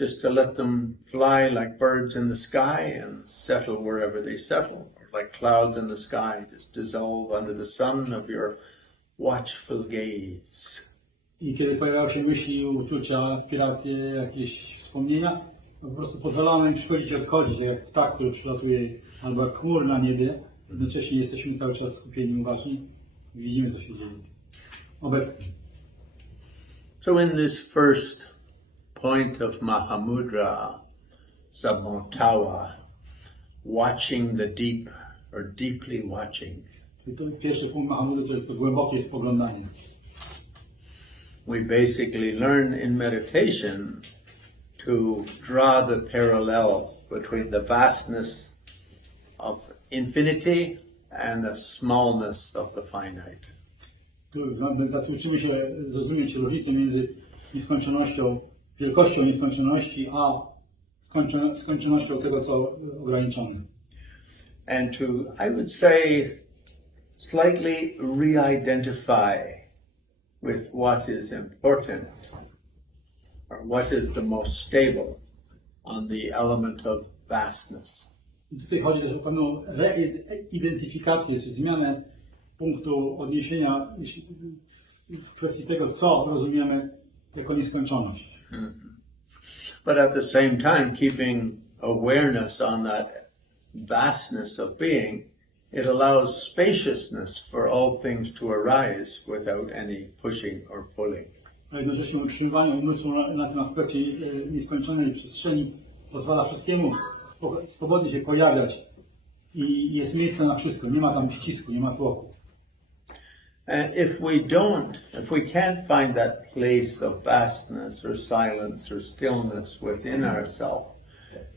just to let them fly like birds in the sky and settle wherever they settle, or like clouds in the sky, just dissolve under the sun of your watchful gaze. I kiedy pojawiają się myśli, uczucia, aspiracje, jakieś wspomnienia, po prostu pozwalamy im przychodzić i odchodzić, jak ptak, który przylatuje, albo jak chmur na niebie. Jednocześnie jesteśmy cały czas skupieni, uważni i widzimy, co się dzieje. Obecnie. So in this first point of Mahamudra, Tawa, watching the deep, or deeply watching. Czyli to pierwszy punkt Mahamudry, to jest to głębokie spoglądanie. We basically learn in meditation to draw the parallel between the vastness of infinity and the smallness of the finite. Tu w medytacji uczymy się zrozumieć różnicę między nieskończonością, wielkością nieskończoności, a skończonością tego, co ograniczone. And to, I would say, slightly re-identify with what is important, or what is the most stable on the element of vastness. I tutaj chodzi też o pewną reidentyfikację, czy zmianę punktu odniesienia w kwestii tego, co rozumiemy jako nieskończoność. But at the same time, keeping awareness on that vastness of being, it allows spaciousness for all things to arise without any pushing or pulling. A jednocześnie utrzymywanie umysłu na tym aspekcie nieskończonej przestrzeni pozwala wszystkiemu swobodnie się pojawiać i jest miejsce na wszystko, nie ma tam ścisku, nie ma tłoku. And if we can't find that place of vastness or silence or stillness within ourselves,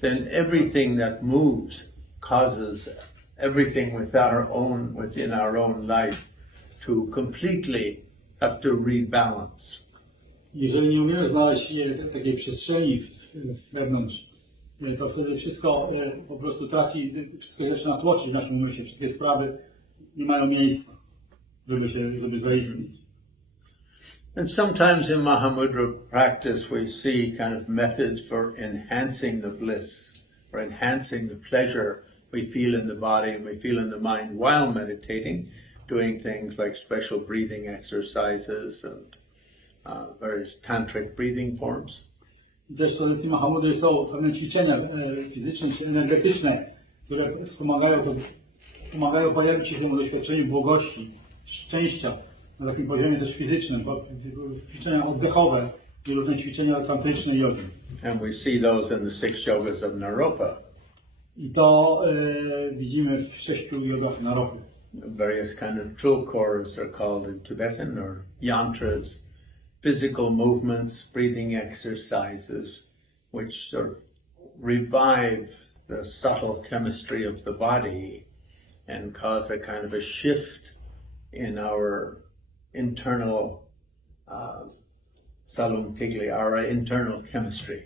then everything that moves causes everything within our own life to completely have to rebalance. Jeżeli nie umiemy znaleźć takiej przestrzeni wewnątrz, to wtedy wszystko po prostu traci, wszystko zaczyna tłoczyć w naszym umyśle, wszystkie sprawy nie mają miejsca, żeby zaistnieć. And sometimes in Mahamudra practice we see kind of methods for enhancing the bliss, or enhancing the pleasure we feel in the body and we feel in the mind while meditating, doing things like special breathing exercises and various tantric breathing forms. Też w tradycji Mahamudry są pewne ćwiczenia fizyczne czy energetyczne, które pomagają pojawić się temu doświadczeniu błogości, szczęścia na takim poziomie też fizycznym, ćwiczenia oddechowe i różne ćwiczenia tantryczne jogi. And we see those in the 6 yogas of Naropa. I to widzimy w 6 jogach Naropy. Various kind of trilkors are called in Tibetan, or yantras, physical movements, breathing exercises, which sort of revive the subtle chemistry of the body and cause a kind of a shift in our internal our internal chemistry.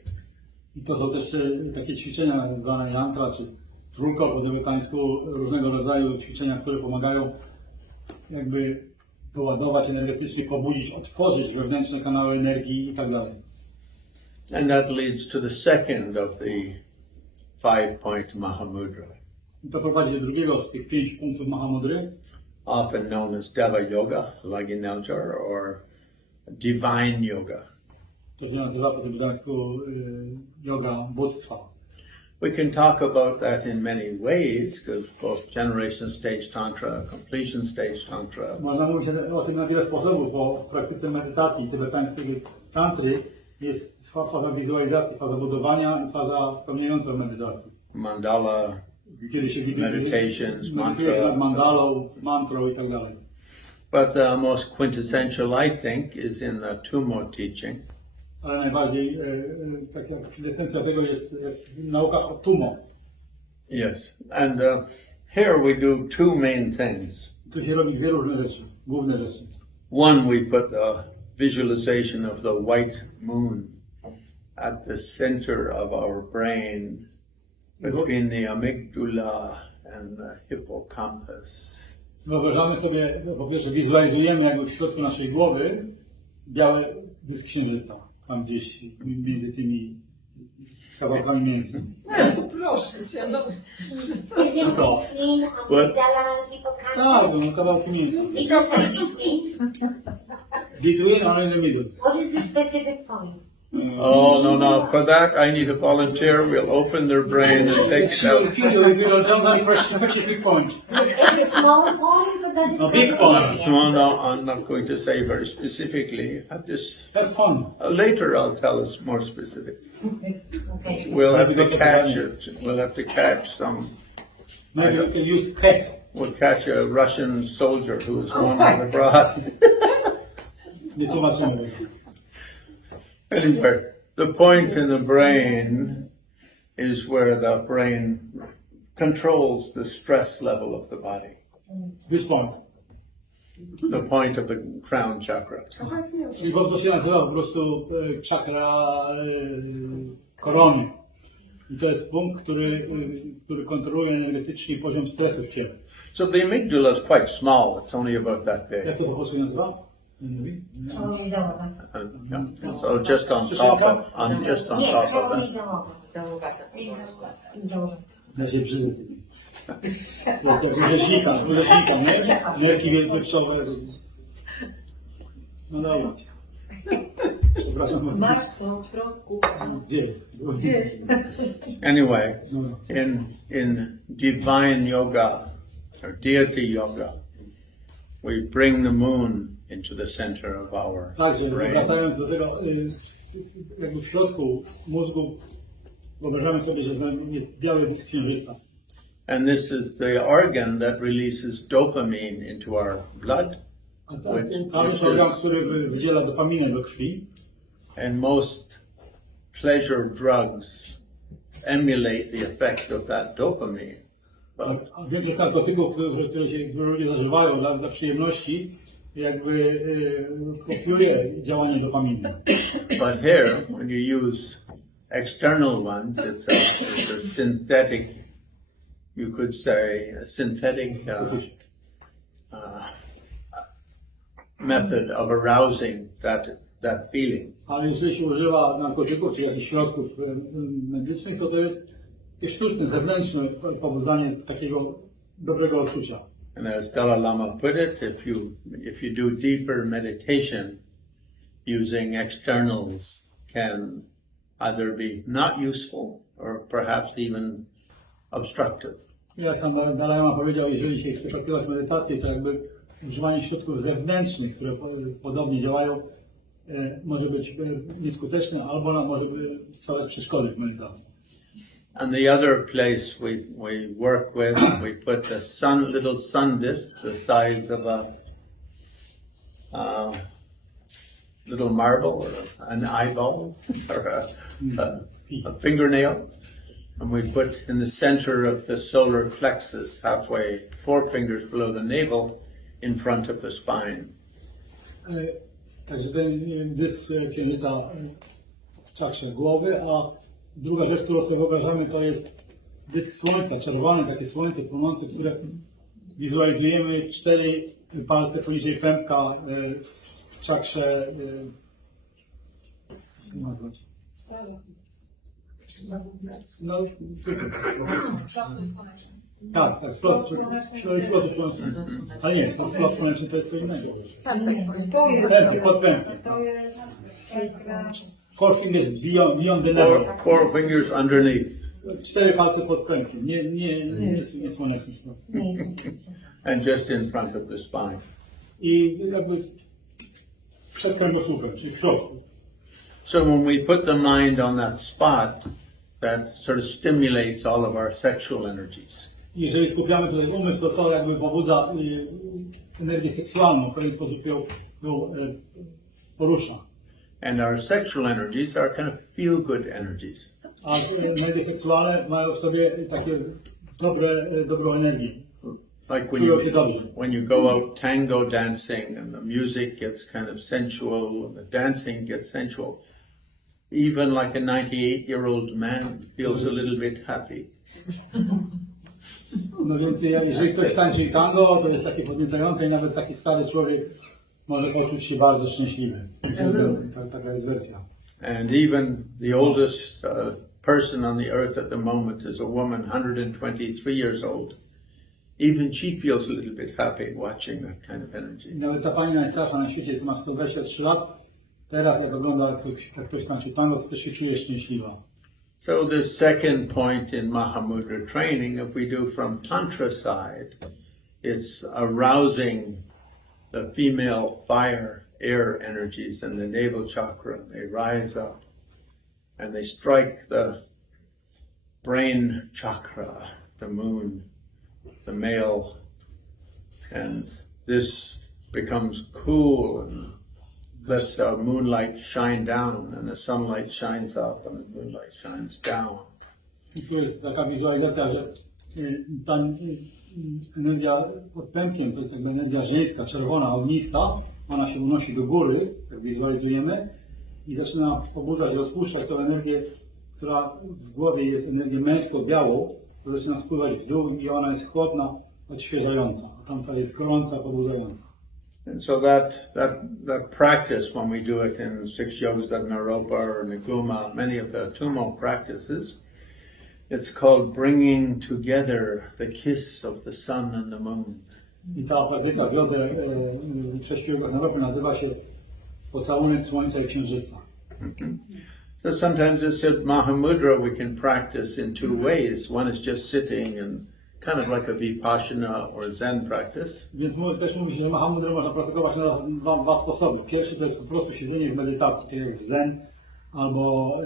I to są też takie ćwiczenia zwane yantra czy trójko po tybetańsku, różnego rodzaju ćwiczenia, które pomagają jakby poładować energetycznie, pobudzić, otworzyć wewnętrzne kanały energii i tak dalej. And that leads to the second of the 5-point Mahamudra. I to prowadzi do drugiego z tych 5 punktów Mahamudry, often known as Deva Yoga, Lagi Neljar, or Divine Yoga. to się nazywa po tybetańsku yoga bóstwa. We can talk about that in many ways, because both Generation Stage Tantra, Completion Stage Tantra. Można mówić o tym na wiele sposobów, bo w praktyce medytacji tybetańskiej tantry jest faza wizualizacji, faza budowania i faza spełniająca medytacji. Mandala, Kiedy się meditations, medytujesz nad mandalą, mantras. mantrą i tak dalej. But the most quintessential, I think, is in the Tumo teaching. Ale najbardziej tak jak esencja tego jest w naukach o Tumo. Yes, and here we do two main things. Tu się robi dwie różne rzeczy, główne rzeczy. One, we put a visualization of the white moon at the center of our brain, between the amygdala and the hippocampus. Wyobrażamy sobie, po pierwsze wizualizujemy jakby w środku naszej głowy biały dysk księżyca, tam gdzieś między tymi kawałkami mięsa. Proszę cię, no. Is in Co? between amygdala and Tak, hippocampus? no kawałki mięsa. Because in between. Between and in the middle. What is the specific point? Oh, no. For that, I need a volunteer. We'll open their brain and take it out. You don't have a specific point. Is it small point or does it No, big point. No, I'm not going to say very specifically. At this, Have fun. later I'll tell us more specific. Okay. We'll have to catch it. We'll have to catch some. Maybe you can use pet. We'll catch a Russian soldier who is wandering abroad. Nie tłumaczymy tego. Anyway, the point in the brain is where the brain controls the stress level of the body. This point. The point of the crown chakra. Czyli to się nazywa po prostu czakra koronie. I to jest punkt, który kontroluje energetycznie poziom stresu w ciele. So the amygdala is quite small. It's only about that big. Jak to po polsku nazywa? So just on top of that. Ja się brzydzę tym. To jest jak rzeźnika, nie? Nerki wielkościowe. No dobra. Przepraszam bardzo. Martwo w środku. Gdzie? Anyway, No. in divine yoga or deity yoga, we bring the moon into the center of our Także brain. wracając do tego, jakby w środku mózgu wyobrażamy sobie, że jest biały dysk księżyca. And this is the organ that releases dopamine into our blood. A to jest organ, który wydziela dopaminę do krwi. And most pleasure drugs emulate the effect of that dopamine. A większość narkotyków, które ludzie zażywają dla przyjemności, jakby kopiuje działanie dopaminy. But here, when you use external ones, it's a synthetic, you could say, a synthetic method of arousing that feeling. Ale jeżeli się używa narkotyków czy jakichś środków medycznych, to jest sztuczne, zewnętrzne pobudzanie takiego dobrego odczucia. And as Dalai Lama put it, if you do deeper meditation, using externals can either be not useful or perhaps even obstructive. Jak sam Dalai Lama powiedział, jeżeli się chce praktykować medytację, to jakby używanie środków zewnętrznych, które podobnie działają, może być nieskuteczne albo może stwarzać przeszkody w medytacji. And the other place we work with, we put the little sun discs the size of little marble or an eyeball or a fingernail. And we put in the center of the solar plexus, halfway, 4 fingers below the navel, in front of the spine. Także ten dysk księżyca w czakrze głowy, a druga rzecz, którą sobie wyobrażamy, to jest dysk słońca, czerwone takie słońce płonące, które wizualizujemy 4 palce poniżej pępka w czakrze, jak to nazwać? No, tak, splot słoneczny. Ale nie, splot słoneczny to jest co innego. To jest. Pępek, pod pępkiem. To jest. 4 fingers beyond the level. Four fingers underneath. 4 palce pod pępkiem, nie słoneczny splot. And just in front of the spine. I jakby przed kręgosłupem, czyli w środku. So when we put the mind on that spot, that sort of stimulates all of our sexual energies. Jeżeli skupiamy tutaj umysł, to jakby pobudza energię seksualną, w pewien sposób ją porusza. And our sexual energies are kind of feel-good energies. A energie seksualne mają w sobie takie dobrą energię. Like when you go out tango dancing and the music gets kind of sensual and the dancing gets sensual, even like a 98-year-old man feels a little bit happy. No więc jeżeli ktoś tańczy tango, to jest takie podniecające i nawet taki stary człowiek może poczuć się bardzo szczęśliwy. Taka jest wersja. And even the oldest person on the earth at the moment is a woman, 123 years old. Even she feels a little bit happy watching that kind of energy. Nawet ta pani najstarsza na świecie ma 123 lat. Teraz jak ogląda, jak ktoś tańczy tango, to też się czuje szczęśliwa. So the second point in Mahamudra training, if we do from Tantra side, it's arousing the female fire, air energies in the navel chakra. They rise up and they strike the brain chakra, the moon, the male, and this becomes cool and lets the moonlight shine down, and the sunlight shines up and the moonlight shines down. I tu jest taka wizualizacja, że ta energia pod pępkiem to jest jakby energia żeńska, czerwona, ognista, ona się unosi do góry, jak wizualizujemy, i zaczyna pobudzać, rozpuszczać tą energię, która w głowie jest energię męsko-białą, to zaczyna spływać w dół i ona jest chłodna, odświeżająca, a tamta jest gorąca, pobudzająca. And so that practice, when we do it in 6 yogas at Naropa or Naguma, many of the Tumo practices, it's called bringing together the kiss of the sun and the moon. I ta praktyka w jodze 6 jogach Naropy nazywa się pocałunek słońca i księżyca. So sometimes it's at Mahamudra we can practice in 2 ways. One is just sitting and kind of like a Vipassana or Zen practice. Więc też mówi się, że Mahamudra można praktykować na 2 sposoby. Pierwszy to jest po prostu siedzenie w medytacji, tak jak w Zen, albo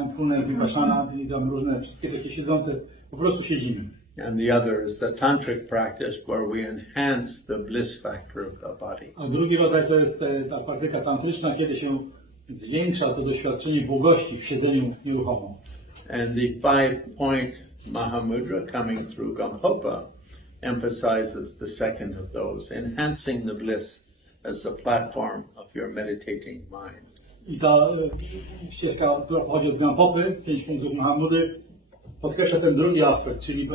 mindfulness, Vipassana, i tam różne, wszystkie takie siedzące, po prostu siedzimy. And the other is the Tantric practice where we enhance the bliss factor of the body. A drugi rodzaj to jest ta praktyka tantryczna, kiedy się zwiększa to doświadczenie błogości w siedzeniu nieruchomo. And the 5-point Mahamudra coming through Gampopa emphasizes the second of those, enhancing the bliss as the platform of your meditating mind. I ta ścieżka, która pochodzi od Gampopy, 5 punktów Mahamudry, podkreśla ten drugi aspekt, czyli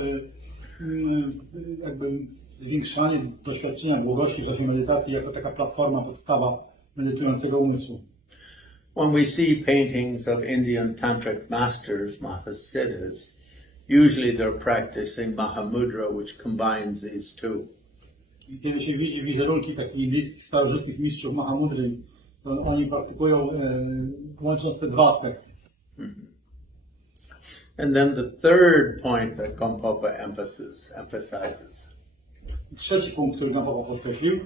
jakby zwiększanie doświadczenia błogości w czasie medytacji jako taka platforma, podstawa medytującego umysłu. When we see paintings of Indian Tantric masters, Mahasiddhas, usually they're practicing Mahamudra, which combines these two. I kiedy się widzi wizerunki takich indyjskich starożytnych mistrzów Mahamudry, to oni praktykują łącząc te 2 aspekty. And then the third point that Gampopa emphasizes. Trzeci punkt, który Gampopa podkreślił.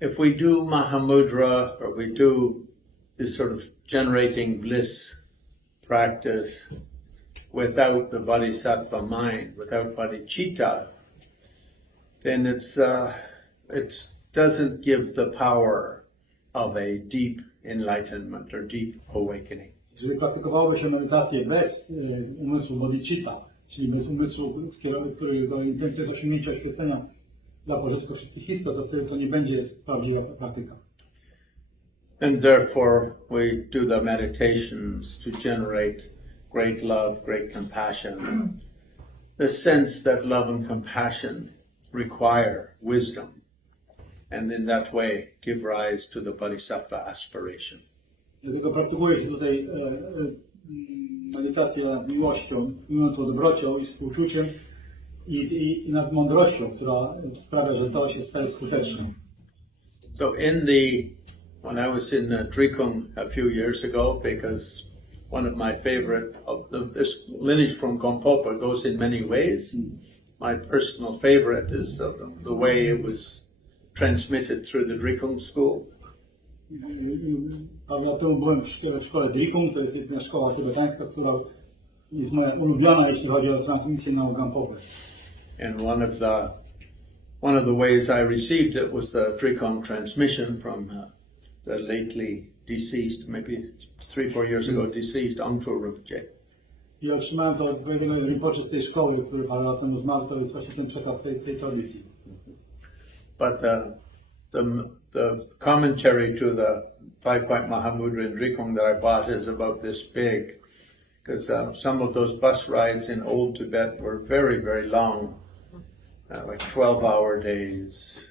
If we do Mahamudra, or we do this sort of generating bliss practice without the bodhisattva mind, without bodhicitta, then it doesn't give the power of a deep enlightenment or deep awakening. Jeżeli praktykowałoby się medytację bez umysłu bodhicitta, czyli bez umysłu, którego intencją jest osiągnięcie oświecenia dla pożytku wszystkich istot, to wtedy to nie będzie prawdziwa praktyka. And therefore we do the meditations to generate great love, great compassion. The sense that love and compassion require wisdom, and in that way give rise to the bodhisattva aspiration. Dlatego praktykuje się tutaj medytację nad miłością, miłującą dobrocią i współczuciem i nad mądrością, która sprawia, że to się staje skuteczne. So when I was in Drikung a few years ago, because one of my favorite of this lineage from Gompopa goes in many ways. My personal favorite is the way it was transmitted through the Drikung school. Ja tu byłem w szkole Drikung, to jest jedna szkoła tybetańska, która jest moja ulubiona, jeśli chodzi o transmisję na Gompopa. And one of the ways I received it was the Drikung transmission from the lately deceased, maybe 3-4 years ago, deceased Angcho Rinpoche. I otrzymałem to od swojego Rinpoche z tej szkoły, który parę lat temu zmarł, to jest właśnie ten przekaz tej tradycji. But the commentary to the 5-point Mahamudra in Drikung that I bought is about this big, because some of those bus rides in old Tibet were very, very long, like 12-hour days.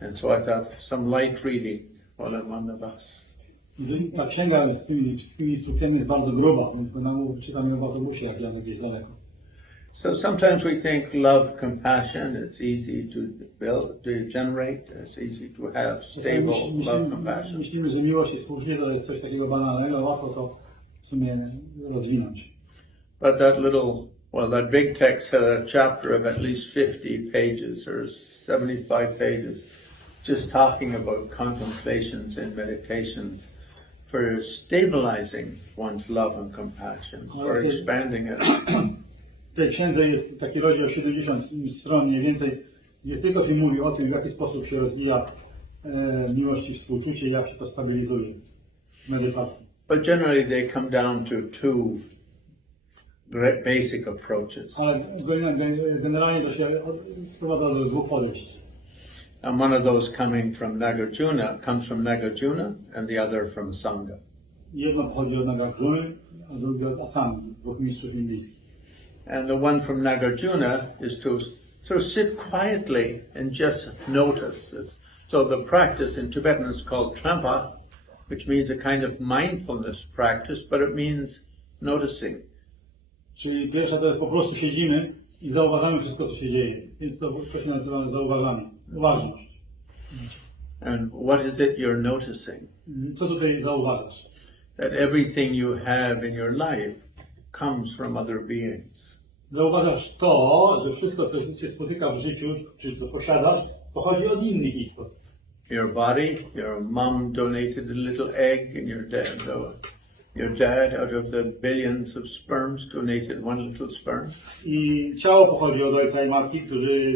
And so I thought some light reading while I'm on the bus. Ta księga z tymi wszystkimi instrukcjami jest bardzo gruba, więc będę czytał ją w autobusie, jak jadę gdzieś daleko. So sometimes we think love, compassion, it's easy to build, to generate, it's easy to have stable love, compassion. Myślimy, że miłość i współczucie to jest coś takiego banalnego, łatwo to w sumie rozwinąć. But that big text had a chapter of at least 50 pages or 75 pages, just talking about contemplations and meditations for stabilizing one's love and compassion, for expanding it. W tej księdze jest taki rozdział 70 stron mniej więcej, gdzie tylko się mówi o tym, w jaki sposób się rozwija miłość i współczucie, jak się to stabilizuje w medytacji. But generally they come down to two basic approaches. Ale generalnie to się sprowadza do dwóch podejść. And one of those comes from Nagarjuna and the other from Sangha. Jedno pochodzi od Nagarjuny, a drugie od Asangi, dwóch mistrzów indyjskich. And the one from Nagarjuna is to sit quietly and just notice. So the practice in Tibetan is called trampa, which means a kind of mindfulness practice, but it means noticing. Czyli pierwsza to jest po prostu siedzimy i zauważamy wszystko, co się dzieje. Więc to się nazywa zauważanie, uważność. And what is it you're noticing? Co tutaj zauważasz? That everything you have in your life comes from other beings. Zauważasz to, że wszystko, co cię spotyka w życiu, czy co posiadasz, pochodzi od innych istot. Your body, your mom donated a little egg, and your dad, out of the billions of sperms, donated one little sperm. I ciało pochodzi od ojca i matki, którzy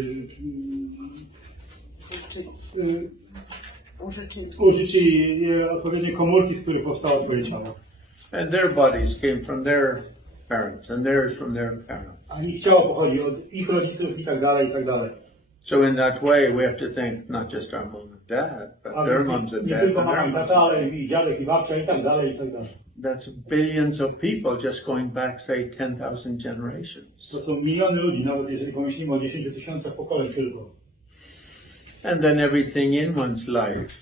użyczyli odpowiednie komórki, z których powstało twoje ciało. And their bodies came from their parents, and theirs from their parents. A ich ciało pochodzi od ich rodziców i tak dalej, i tak dalej. So in that way, we have to think not just our mom and dad, but their moms and Nie dads tylko and mama their i moms. tata, ale i dziadek i babcia i tak dalej, i tak dalej. That's billions of people just going back, say, 10,000 generations. To są miliony ludzi, nawet jeżeli pomyślimy o 10 000 pokoleń tylko. And then everything in one's life,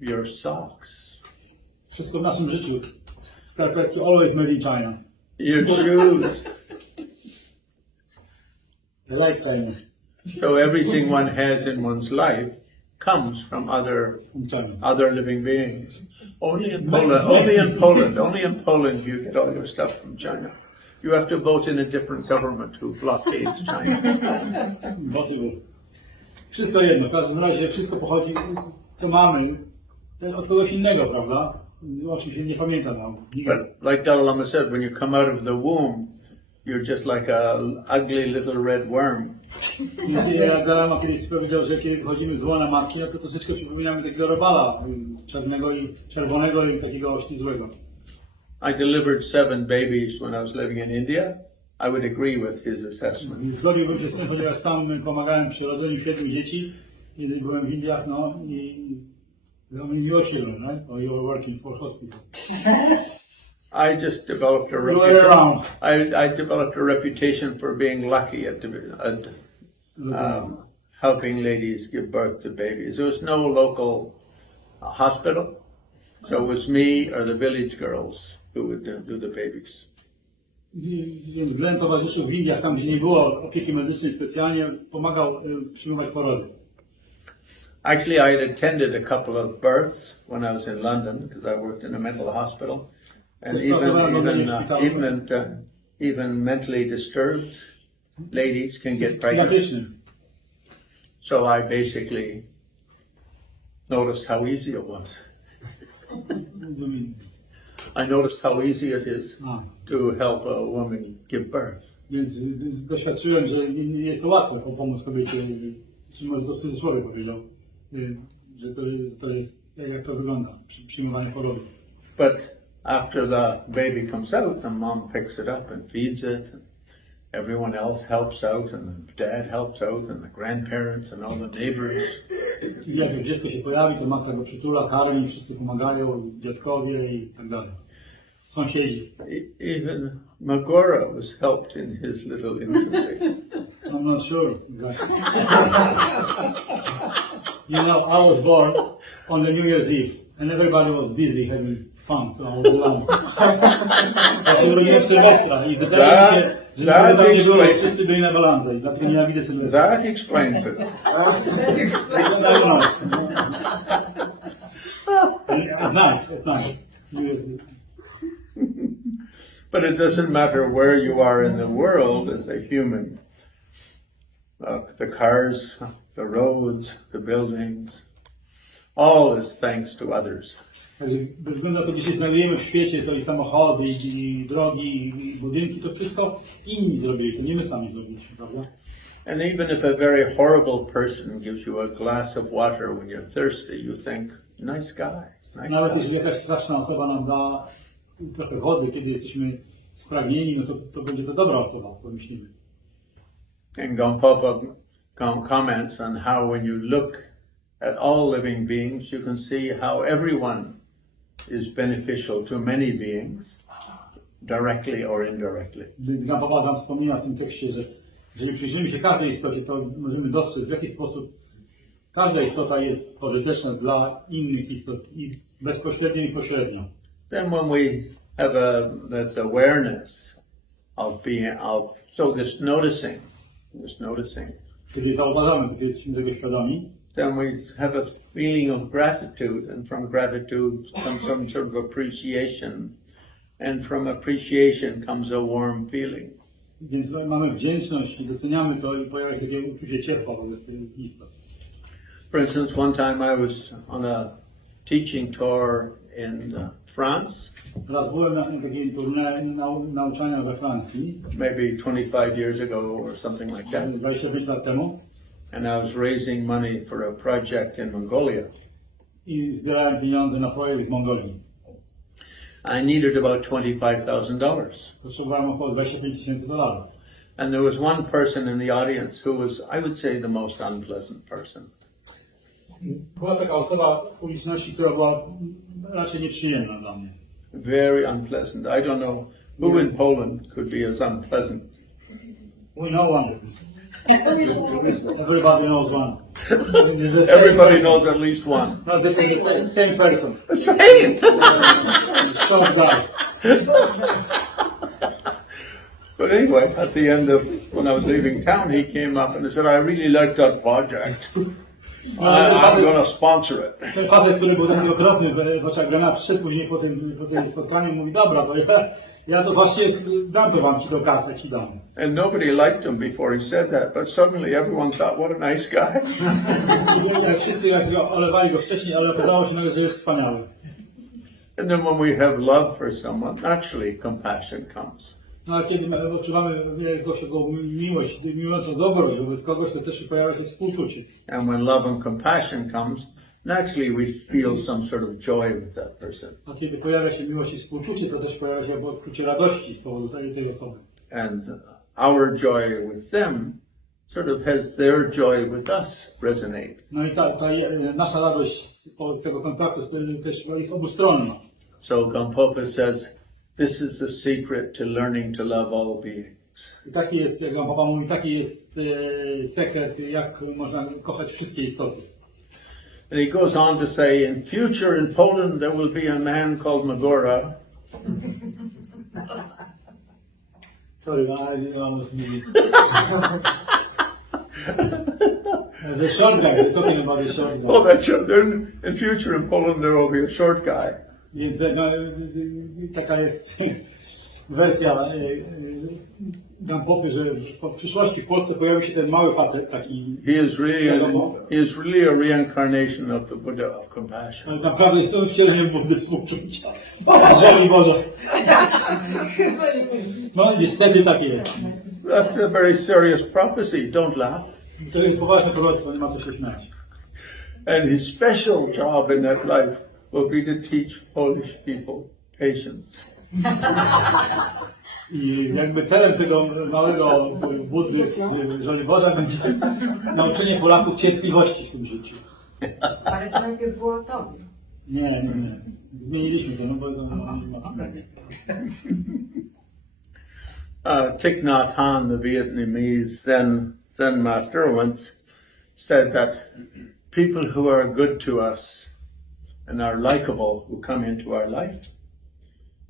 your socks, Wszystko w naszym życiu. Skarpetki always made in China. your shoes. I like China. So everything one has in one's life comes from other living beings. Only in Poland you get all your stuff from China. You have to vote in a different government who blockades China. Impossible. Wszystko jedno, w każdym razie wszystko pochodzi, co mamy, od kogoś innego, prawda? Oczywiście nie pamiętam. But like Dalai Lama said, when you come out of the womb, you're just like a ugly little red worm. Wiecie, Lama kiedyś powiedział, że kiedy wchodzimy z łona matki, no to troszeczkę przypominamy takiego robala, czarnego i czerwonego i takiego oślizłego. I delivered 7 babies when I was living in India. I would agree with his assessment. Zgodziłbym się z tym, ponieważ sam pomagałem przy rodzeniu 7 dzieci, kiedy byłem w Indiach, no i how many your children, right? Or you were working for hospital? I just developed a You were around. I developed a reputation for being lucky at helping ladies give birth to babies. There was no local hospital, so it was me or the village girls who would do the babies. Więc Glenn towarzyszył w Indiach, tam gdzie nie było opieki medycznej specjalnie, pomagał przyjmować porody. Actually, I had attended a couple of births when I was in London because I worked in a mental hospital, and even mentally disturbed ladies can get pregnant. So I basically noticed how easy it was. I noticed how easy it is to help a woman give birth. Więc doświadczyłem, że nie jest to łatwe pomóc kobiecie, czy może to w cudzysłowie powiedział, że to jest, jak to wygląda, przyjmowanie porodu. But after the baby comes out, the mom picks it up and feeds it, and everyone else helps out, and the dad helps out, and the grandparents and all the neighbors. I jak dziecko się pojawi, to matka go przytula, karmi, wszyscy pomagają, dziadkowie i tak dalej. Sąsiedzi. Even Magora was helped in his little infancy. I'm not sure exactly. You know, I was born on the New Year's Eve, and everybody was busy having fun, so I was alone. Ja się urodziłem w Sylwestra i wydaje mi się, że nie było, wszyscy byli na balandze i dlatego nienawidzę Sylwestra. That explains it. At night. But it doesn't matter where you are in the world as a human. The cars, the roads, the buildings, all is thanks to others. Także bez względu na to, gdzie się znajdujemy w świecie, to i samochody, i drogi, i budynki, to wszystko inni zrobili, to nie my sami zrobiliśmy, prawda? And even if a very horrible person gives you a glass of water when you're thirsty, you think, nice guy. Nawet jeśli jakaś straszna osoba nam da trochę wody, kiedy jesteśmy spragnieni, no to będzie to dobra osoba, pomyślimy. And Gompopa comments on how when you look at all living beings, you can see how everyone is beneficial to many beings, directly or indirectly. Więc Gompopa tam wspomina w tym tekście, że jeżeli przyjrzymy się każdej istocie, to możemy dostrzec, w jaki sposób każda istota jest pożyteczna dla innych istot, i bezpośrednio i pośrednio. Then when we have this awareness of being, so this noticing, Kiedy zauważamy, kiedy jesteśmy tego świadomi, then we have a feeling of gratitude, and from gratitude comes some sort of appreciation, and from appreciation comes a warm feeling. Więc mamy wdzięczność i doceniamy to i pojawia się takie uczucie ciepła wobec tych istot. For instance, one time I was on a teaching tour in France. Raz byłem na takiej turnie nauczania we Francji. Maybe 25 years ago or something like that. 25 lat temu. And I was raising money for a project in Mongolia. I zbierałem pieniądze na projekt w Mongolii. I needed about $25,000. Potrzebowałem około $25,000. And there was one person in the audience who was, I would say, the most unpleasant person. Była taka osoba w publiczności, która była raczej nieprzyjemna dla mnie. Very unpleasant. I don't know who in Poland could be as unpleasant. We know one. Everybody knows one. Everybody knows at least one. No, this is the same person. Same! Some guy. But anyway, at the end of, when I was leaving town, he came up and he said, I really like that project. I'm going to sponsor it. Ten facet, który był taki okropny w oczach Glena, przyszedł później po tym spotkaniu i mówi, dobra, to ja to właśnie dam to wam ci do kasy, ci dam. And nobody liked him before he said that, but suddenly everyone thought, what a nice guy. Wszyscy olewali go wcześniej, ale okazało się, że jest wspaniały. And then when we have love for someone, naturally compassion comes. No a kiedy my odczuwamy jakąś taką miłość, miłującą dobroć wobec kogoś, to też pojawia się współczucie. And when love and compassion comes, naturally we feel some sort of joy with that person. A kiedy pojawia się miłość i współczucie, to też pojawia się odczucie radości z powodu tej osoby. And our joy with them sort of has their joy with us resonate. No i nasza radość z powodu tego kontaktu też jest obustronna. So Gampopa says, this is the secret to learning to love all beings. I taki jest, jak Papa mówi, taki jest sekret, jak można kochać wszystkie istoty. And he goes on to say, in future in Poland there will be a man called Magora. Sorry, I didn't understand. The short guy, we're talking about the short guy. Oh, that's right. Then in future in Poland there will be a short guy. Więc taka jest wersja Gampopy, że w przyszłości w Polsce pojawi się ten mały facet, taki. He is really a reincarnation of the Buddha of compassion. Ale naprawdę jest on wcieleniem Buddy współczucia. Żali Boże. No niestety tak jest. That's a very serious prophecy. Don't laugh. To jest poważne proroctwo, nie ma co się śmiać. And his special job in that life will be to teach Polish people patience. I jakby celem tego małego Buddy z Żoli Boża będzie nauczenie Polaków cierpliwości w tym życiu. Ale to najpierw było o tobie. Nie. Zmieniliśmy to, no bo to nie ma co. Thich Nhat Hanh, the Vietnamese Zen master, once said that people who are good to us and are likable, who come into our life,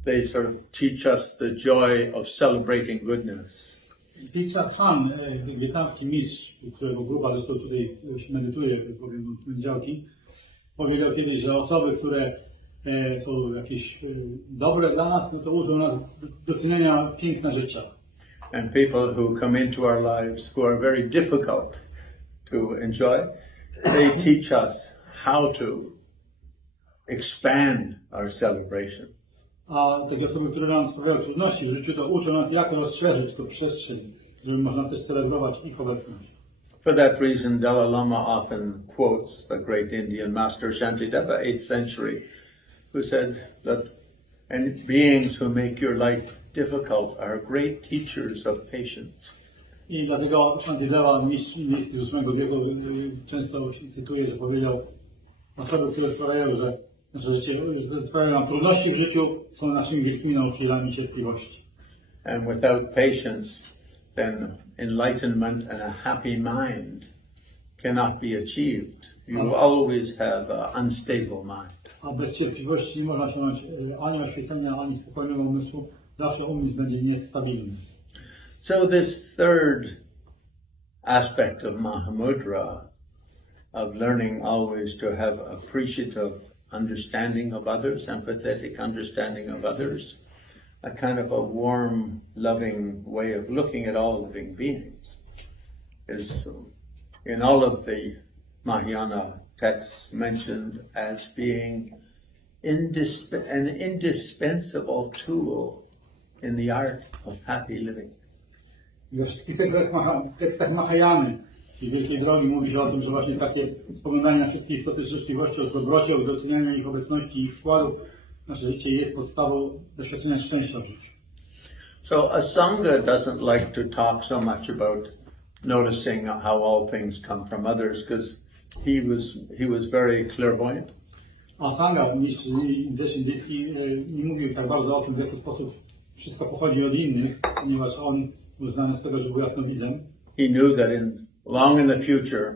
they sort of teach us the joy of celebrating goodness. Thich Nhat Hanh, wietnamski mistrz, którego grupa zresztą tutaj medytuje, powiem, w poniedziałki, powiedział kiedyś, że osoby, które są jakieś dobre dla nas, no to uczą nas docenienia piękna życia. And people who come into our lives who are very difficult to enjoy, they teach us how to expand our celebration. A takie osoby, które nam sprawiają trudności w życiu, to uczą nas, jak rozszerzyć tę przestrzeń, żeby można też celebrować ich obecność. For that reason, Dalai Lama often quotes the great Indian master Shantideva, 8th century, who said that beings who make your life difficult are great teachers of patience. I dlatego Shantideva, mistrz VIII wieku, często cytuje, że powiedział, osoby, które sprawiają, że nasze życie, sprawiają nam trudności w życiu, są naszymi wielkimi nauczycielami cierpliwości. And without patience, then enlightenment and a happy mind cannot be achieved. You will always have an unstable mind. A bez cierpliwości nie można osiągnąć ani oświecenia, ani spokojnego umysłu. Zawsze umysł będzie niestabilny. So this third aspect of Mahamudra, of learning always to have appreciative understanding of others, empathetic understanding of others, a kind of a warm, loving way of looking at all living beings, is in all of the Mahayana texts mentioned as being an indispensable tool in the art of happy living. We wszystkich tekstach Mahayany i Wielkiej Drogi mówi się o tym, że właśnie takie wspominanie wszystkich istoty życzliwości, o dobrocie, o docenianiu ich obecności i ich wkładu w nasze życie jest podstawą doświadczenia szczęścia w życiu. So a Sangha doesn't like to talk so much about noticing how all things come from others, because he was very clairvoyant. A Sangha, mistrz indyjski, nie mówił tak bardzo o tym, w jaki sposób wszystko pochodzi od innych, ponieważ on był znany z tego, że był jasnowidzem. He knew that long in the future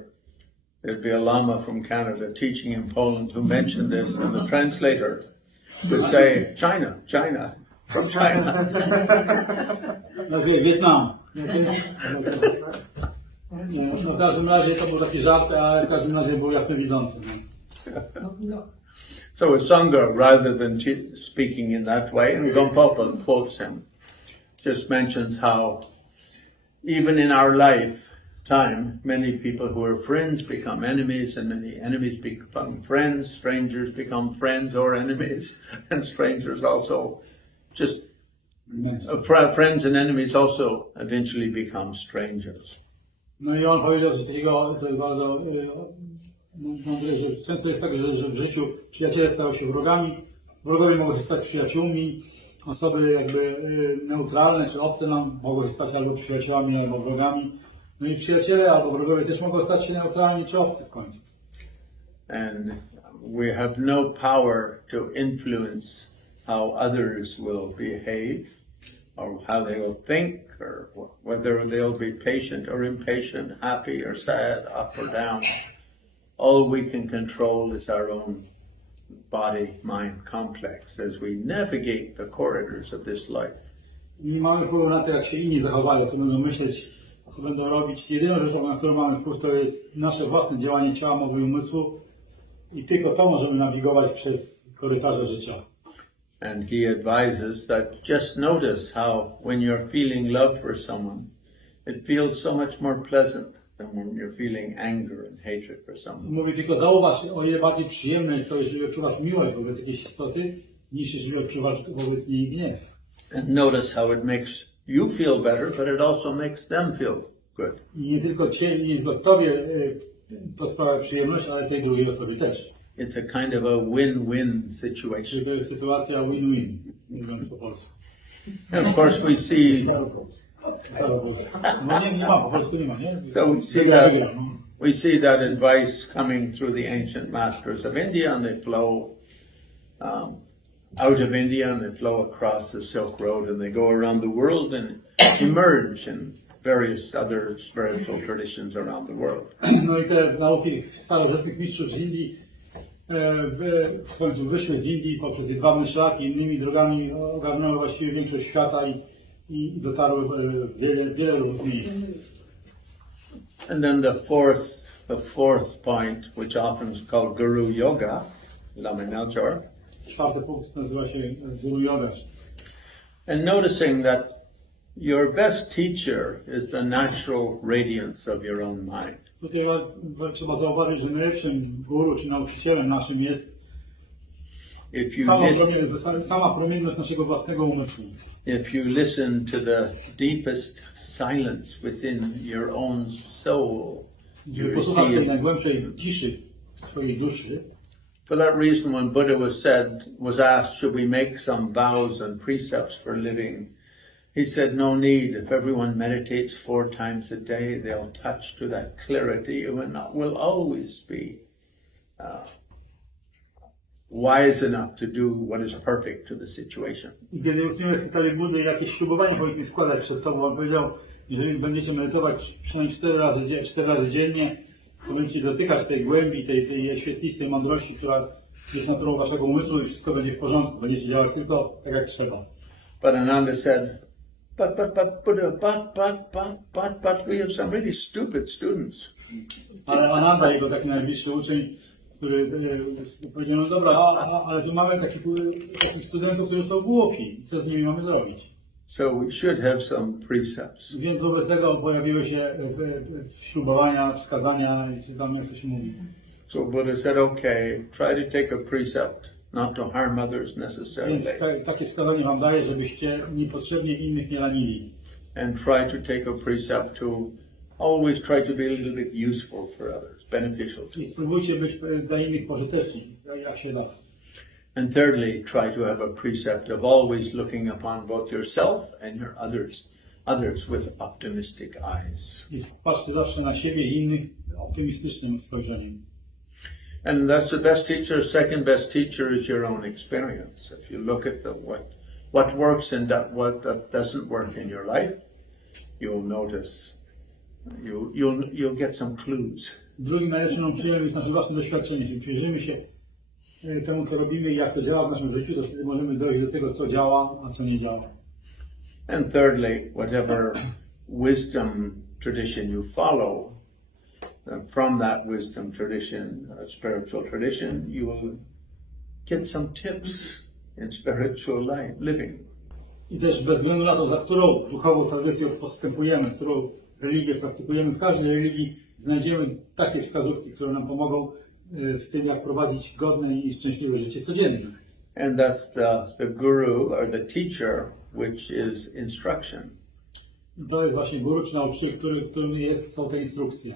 there'd be a Lama from Canada teaching in Poland who mentioned this, and the translator would say, China, China, from China. Nazwie Wietnam. No, w każdym razie to był taki żart, a w każdym razie był jasnowidzący. So a Sangha, rather than speaking in that way, and Gampopa quotes him, just mentions how even in our lifetime, many people who are friends become enemies, and many enemies become friends, strangers become friends or enemies, and strangers also just Friends and enemies also eventually become strangers. No i on powiedział coś takiego, co jest bardzo mądre, że często jest tak, że w życiu przyjaciele stają się wrogami, wrogowie mogą się stać przyjaciółmi, osoby jakby neutralne czy obce nam mogą się stać albo przyjaciółmi, albo wrogami. No i przyjaciele albo wrogowie też mogą stać się neutralni czy obcy w końcu. And we have no power to influence how others will behave, or how they will think, or whether they'll be patient or impatient, happy or sad, up or down. All we can control is our own body-mind complex as we navigate the corridors of this life. Nie mamy wpływu na to, jak się inni zachowają, co będą myśleć, co będą robić. Jedyną rzeczą, na którą mamy wpływ, to jest nasze własne działanie ciała, mowy i umysłu i tylko to możemy nawigować przez korytarze życia. And he advises that just notice how when you're feeling love for someone, it feels so much more pleasant than when you're feeling anger and hatred for someone. Mówi tylko zauważ, o ile bardziej przyjemne jest to, jeżeli odczuwasz miłość wobec jakiejś istoty, niż jeżeli odczuwasz wobec niej gniew. And notice how it makes you feel better, but it also makes them feel good. I nie tylko tobie to sprawia przyjemność, ale tej drugiej osobie też. It's a kind of a win-win situation. Czyli to jest sytuacja win-win, mówiąc po polsku. And of course we see No nie ma, po polsku nie ma, nie? So we see that advice coming through the ancient masters of India, and they flow out of India, and they flow across the Silk Road, and they go around the world and emerge in various other spiritual traditions around the world. No i te nauki starożytnych mistrzów z Indii w końcu wyszły z Indii poprzez jedwabny szlak i innymi drogami ogarnęły właściwie większość świata i dotarły wiele różnych miejsc. And then the fourth point, which often is called Guru Yoga, Lama Glenn. Czwarty punkt nazywa się Guru Yoga. And noticing that your best teacher is the natural radiance of your own mind. Tutaj trzeba zauważyć, że najlepszym guru czy nauczycielem naszym jest sama promienność naszego własnego umysłu. If you listen to the deepest silence within your own soul, you posłuchasz tej receive. najgłębszej ciszy w swojej duszy. For that reason, when Buddha was asked, should we make some vows and precepts for living? He said, no need. If everyone meditates 4 times a day, they'll touch to that clarity and will always be wise enough to do what is perfect to the situation. I kiedy uczniowie spytali Buddy, jakie ślubowanie powinniśmy składać przed tobą, on powiedział, jeżeli będziecie medytować przynajmniej 4 razy dziennie, to będziecie dotykać tej głębi, tej świetlistej mądrości, która jest naturą waszego umysłu i wszystko będzie w porządku. Będziecie działać tylko tak, jak trzeba. But Ananda said, but we have some really stupid students. Ale Ananda, jego taki najbliższy uczeń, który powiedział, no dobra, ale tu mamy takich studentów, którzy są głupi. Co z nimi mamy zrobić? So we should have some precepts. Więc wobec tego pojawiły się ślubowania, wskazania, czy tam jak to się mówi. So Buddha said, okay, try to take a precept not to harm others necessarily. Więc takie wskazanie wam daję, żebyście niepotrzebnie innych nie ranili. And try to take a precept to always try to be a little bit useful for others, beneficial to I them. spróbujcie być dla innych pożyteczni, jak się da. And thirdly, try to have a precept of always looking upon both yourself and your others with optimistic eyes. I patrzcie zawsze na siebie i innych optymistycznym spojrzeniem. And that's the best teacher. Second best teacher is your own experience. If you look at what works and what doesn't work in your life, you'll notice, you'll get some clues. Drugim najlepszym nauczycielem jest nasze własne doświadczenie. Jeśli przyjrzymy się temu, co robimy i jak to działa w naszym życiu, to wtedy możemy dojść do tego, co działa, a co nie działa. And thirdly, whatever wisdom tradition you follow, from that wisdom tradition, spiritual tradition, you will get some tips in spiritual living. I też bez względu na to, za którą duchową tradycją postępujemy, którą religię praktykujemy, w każdej religii znajdziemy takie wskazówki, które nam pomogą w tym, jak prowadzić godne i szczęśliwe życie codzienne. And that's the guru or the teacher which is instruction. I to jest właśnie guru czy nauczyciel, którym są te instrukcje.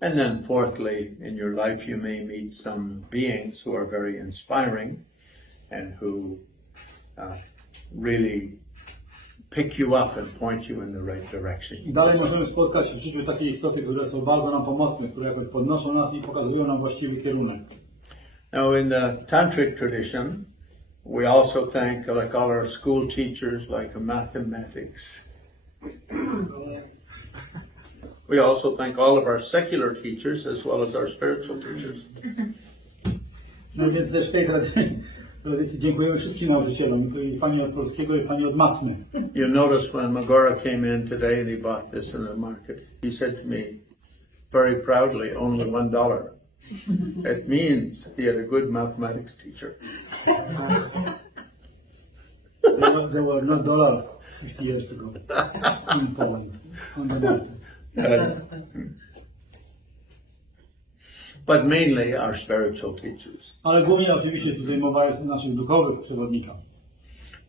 And then fourthly, in your life you may meet some beings who are very inspiring and who really pick you up and point you in the right direction. I dalej możemy spotkać w życiu takie istoty, które są bardzo nam pomocne, które jakoś podnoszą nas i pokazują nam właściwy kierunek. Now in the Tantric tradition, we also thank like all our school teachers like mathematics. We also thank all of our secular teachers as well as our spiritual teachers. No więc też w tej tradycji dziękujemy wszystkim nauczycielom, i pani od polskiego, i pani od matmy. You notice when Magora came in today and he bought this in the market, he said to me very proudly, only $1. It means he had a good mathematics teacher. There were no dollars 50 years ago in Poland on the market. But mainly our spiritual teachers. Ale głównie oczywiście tutaj mowa jest o naszych duchowych przewodnikach.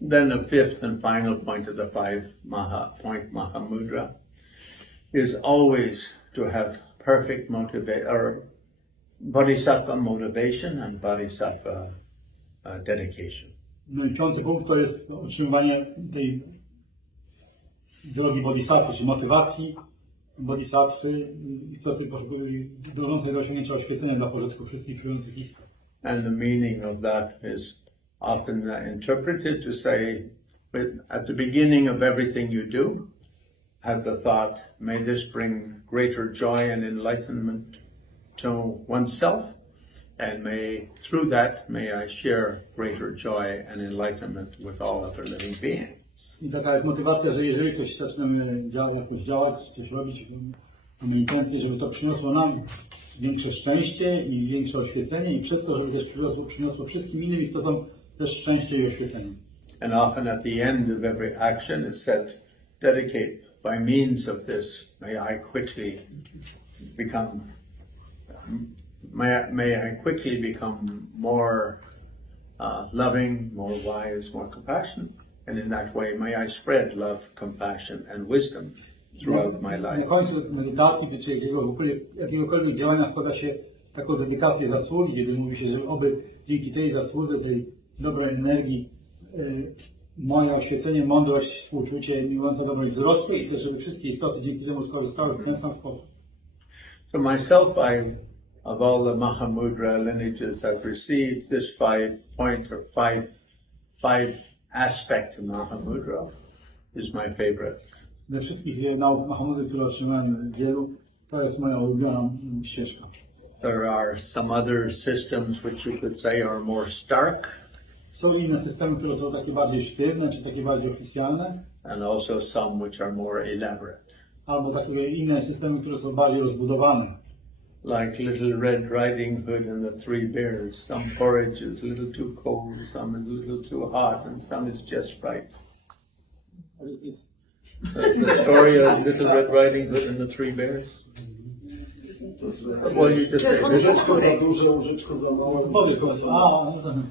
Then the fifth and final point of the five-point Mahamudra is always to have perfect bodhisattva motivation and bodhisattva dedication. No i piąty punkt to jest utrzymywanie tej drogi bodhisattwy, czy motywacji bodhisattwy, istoty dążącej do osiągnięcia oświecenia dla pożytku wszystkich czujących istot. And the meaning of that is often interpreted to say, at the beginning of everything you do, have the thought, may this bring greater joy and enlightenment to oneself, and through that, may I share greater joy and enlightenment with all other living beings. I taka jest motywacja, że jeżeli coś zaczynamy działać, coś robić, mamy intencję, żeby to przyniosło nam większe szczęście i większe oświecenie i przez to, żeby też przyniosło wszystkim innym istotom też szczęście i oświecenie. And often at the end of every action is said, dedicate by means of this, may I quickly become more loving, more wise, more compassionate. And in that way, may I spread love, compassion, and wisdom throughout my life. Na końcu medytacji czy jakiegokolwiek działania składa się taką dedykację zasługi, kiedy mówi się, że oby dzięki tej zasłudze, tej dobrej energii, moje oświecenie, mądrość, współczucie, miłujące dobroć wzrosły i też, żeby wszystkie istoty dzięki temu skorzystały w ten sam sposób. For myself, of all the Mahamudra lineages I've received, this five aspect of Mahamudra is my favorite. Ze wszystkich nauk Mahamudry, które otrzymałem wielu, to jest moja ulubiona ścieżka. There are some other systems which you could say are more stark. Są inne systemy, które są takie bardziej sztywne, czy takie bardziej oficjalne. And also some which are more elaborate. Albo takie inne systemy, które są bardziej rozbudowane. Like Little Red Riding Hood and the Three Bears. Some porridge is a little too cold, some is a little too hot, and some is just right. What is this? The story of Little Red Riding Hood and the Three Bears? Well, you just say Łyżeczko za duże, łyżeczko za małe.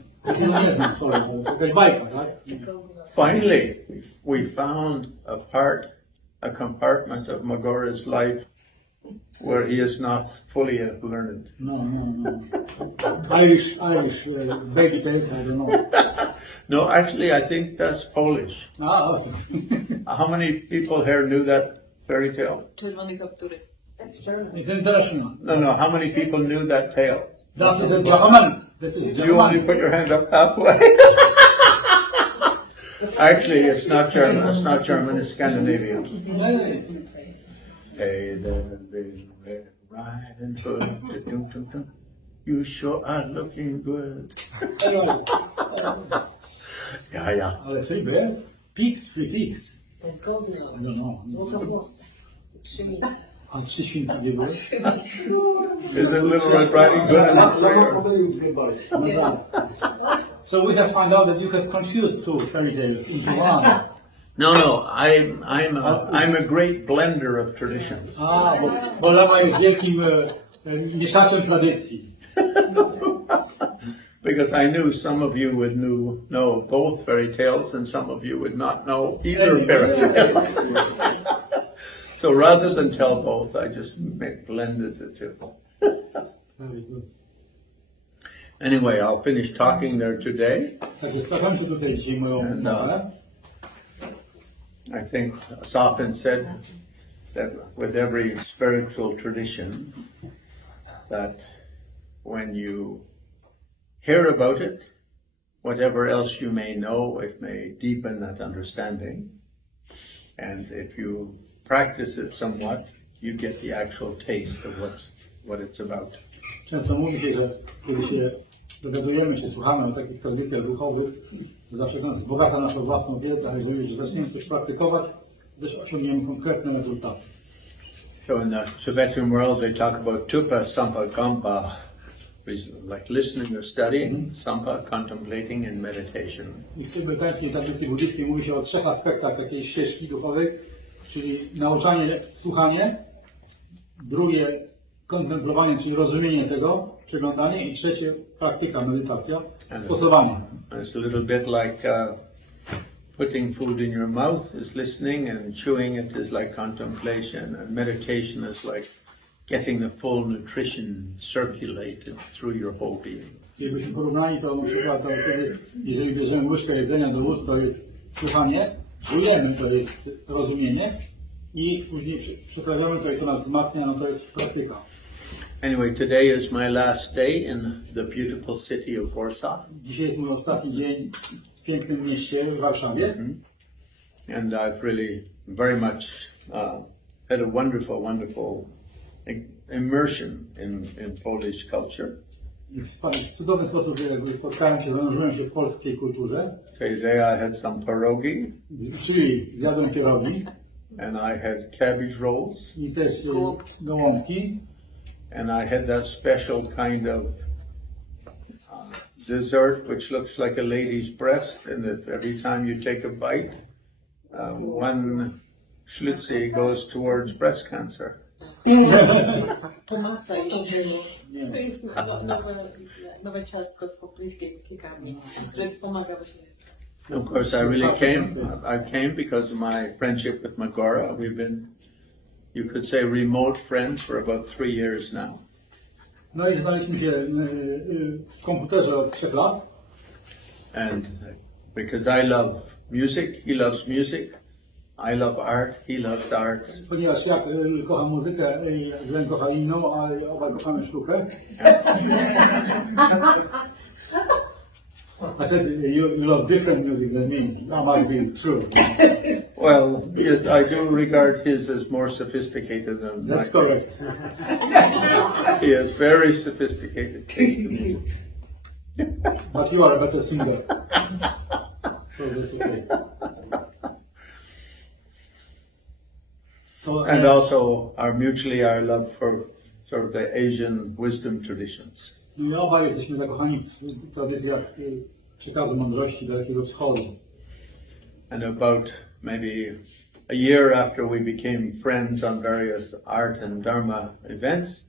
Finally, we found a compartment of Magora's life where he is not fully learned. No. Irish baby tales, I don't know. No, actually, I think that's Polish. Okay. How many people here knew that fairy tale? Czerwone kaptury. That's German. It's international. No, how many people knew that tale? That is a German. That's it, You only German. put your hand up halfway. Actually, it's not German. It's not German. It's Scandinavian. Hey there, Little Red Riding Hood. You sure are looking good. Yeah. Ale three bears? Three pigs. To jest godne. I don't know. Złotowłosy. 3 minuty. A 3 świnki gdzie były? Is it Little Red Riding Hood and the Three Bears? So we have found out that you have confused two fairy tales into one. No. I'm a great blender of traditions. Bo Lama jest wielkim mieszaczem tradycji. Because I knew some of you would know both fairy tales and some of you would not know either fairy tale. So rather than tell both, I just blended the two. Very good. Anyway, I'll finish talking there today. Także zakończę tutaj dzisiaj moją mowę. I think it's often said that with every spiritual tradition, that when you hear about it, whatever else you may know, it may deepen that understanding. And if you practice it somewhat, you get the actual taste of what it's about. Często mówi się, że kiedy się dowiadujemy się, słuchamy o takich tradycjach duchowych, to zawsze nas wzbogaca naszą własną wiedzę, a jeżeli zaczniemy coś praktykować, też osiągniemy konkretne rezultaty. So in the Tibetan world, they talk about tupa, sampa, kampa, like listening or studying, sampa, contemplating, and meditation. I w tybetańskiej tradycji buddyjskiej mówi się o trzech aspektach takiej ścieżki duchowej, czyli nauczanie, słuchanie, drugie kontemplowanie, czyli rozumienie tego, przeglądanie i trzecie praktyka, medytacja, stosowanie. It's a little bit like putting food in your mouth is listening, and chewing it is like contemplation, and meditation is like getting the full nutrition circulated through your whole being. Gdybyśmy porównali to na przykład, to wtedy, jeżeli bierzemy łyżkę jedzenia do ust, to jest słuchanie, czujemy, to jest rozumienie i później przeprawiamy to i to nas wzmacnia, no to jest praktyka. Anyway, today is my last day in the beautiful city of Warsaw. Dzisiaj jest mój ostatni dzień w pięknym mieście w Warszawie. And I've really very much had a wonderful immersion in Polish culture. I w cudowny sposób spotkałem się, zanurzyłem się w polskiej kulturze. Today I had some pierogi. Czyli zjadłem pierogi. And I had cabbage rolls. I też gołąbki. And I had that special kind of dessert which looks like a lady's breast, and that every time you take a bite, one schlitzie goes towards breast cancer. Tłumaczę, to jest nowe ciastko z pobliskiej piekarni, które wspomaga właśnie. Of course, I came because of my friendship with Magora. We've been, you could say, remote friends for about 3 years now. No i znaliśmy się w komputerze od 3 lat. And because I love music, he loves music. I love art, he loves art. Ponieważ ja kocham muzykę i Glenn kocha inną, a obaj kochamy sztukę. I said, you love different music than me. That must be true. Well, yes, I do regard his as more sophisticated than That's correct. He has very sophisticated taste in music. But you are a better singer. So that's okay. So, And also our love for sort of the Asian wisdom traditions. My obaj jesteśmy zakochani w tradycjach przekazu mądrości Dalekiego Wschodu. And about maybe a year after we became friends on various art and dharma events,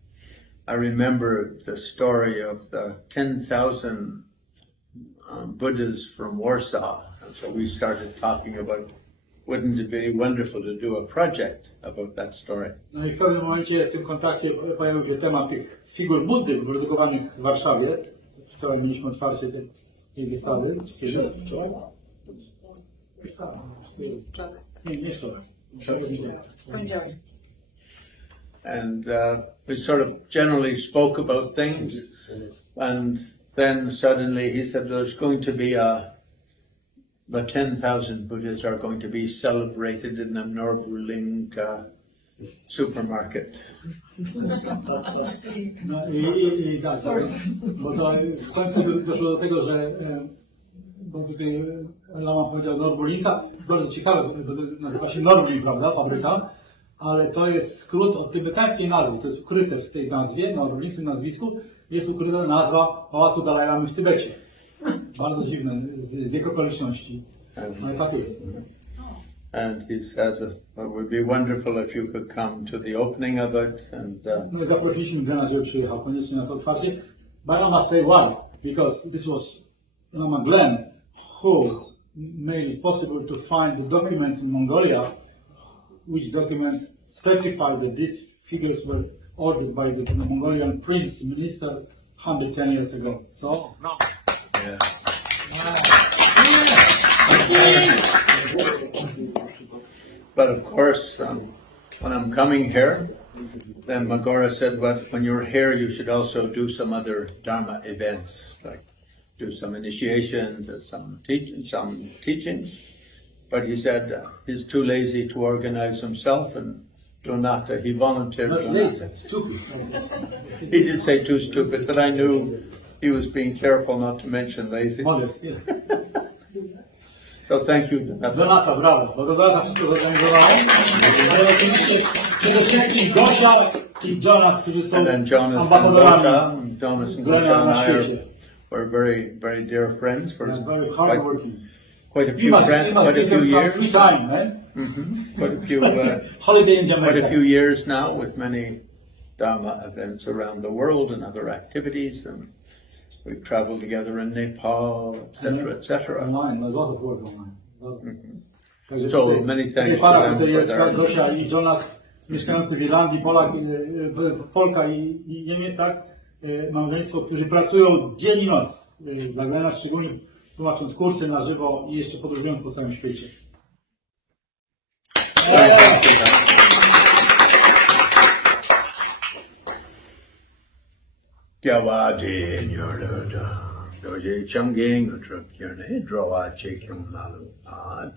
I remember the story of the 10,000 Buddhas from Warsaw. And so we started talking about, wouldn't it be wonderful to do a project about that story? No i w pewnym momencie w tym kontakcie pojawił się temat tych figur Buddy wyprodukowanych w Warszawie. Wczoraj mieliśmy otwarcie tej wystawy. Kiedy? Wczoraj? Nie wczoraj. Poniedziałek. And we sort of generally spoke about things, and then suddenly he said there's going to be the 10,000 Buddhas are going to be celebrated in the Norbuling supermarket. No i tak, bo to w końcu doszło do tego, że bo tutaj Lama powiedział Norbulinka, bardzo ciekawe, bo nazywa się Norbuling, prawda, fabryka, ale to jest skrót od tybetańskiej nazwy, to jest ukryte w tej nazwie, Norbuling, w tym nazwisku, jest ukryta nazwa Pałacu Dalaj Lamy w Tybecie. Bardzo dziwne, z wiek okoliczności. No i tak jest. And he said it would be wonderful if you could come to the opening of it. And No i zaprosiliśmy Glena, żeby przyjechał koniecznie na to otwarcie. But I must say why. because this was Lama Glenn who made it possible to find the documents in Mongolia, which documents certify that these figures were ordered by the Mongolian prince minister 110 years ago. So, no. Yeah. But of course, when I'm coming here, then Magora said, but when you're here, you should also do some other Dharma events, like do some initiations or some teachings. But he said he's too lazy to organize himself and do not. He volunteered. Not lazy, stupid. He did say too stupid, but I knew he was being careful not to mention lazy. Modest, yeah. So thank you. Donata, brawo. Bo Donata wszystko zorganizowała. Ale oczywiście przede wszystkim Gosia i Jonas, którzy są And then Jonas and ambasadorami Gosha, Jonas and Gosha and na I świecie. were very, very dear friends for Very hard working. quite a few years. Free time, man. Quite a few, Holiday in quite a Jamaica. few years now with many Dharma events around the world and other activities, and we've traveled together in Nepal, etc., etc. Online, a lot of work online. Także So tutaj- many tutaj thanks para, to them tutaj for jest their. Gosia i Jonas, mieszkający w Irlandii, Polka i Niemiec, tak? Małżeństwo, którzy pracują dzień i noc. Dla Glena szczególnie tłumacząc kursy na żywo i jeszcze podróżując po całym świecie. Gyawadi Nyorda, Doji Chumging, Utrukirne, Drawa Chikim Malu,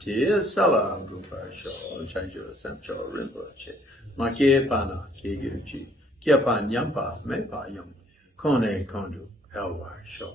Tia Sala, Gupasho, Chanjo, Samcho, Rinpoche, Makie Pana, Kigiruchi, Kiapan Yampa, Mepa Yum, Kone Kondu, Elwar Show.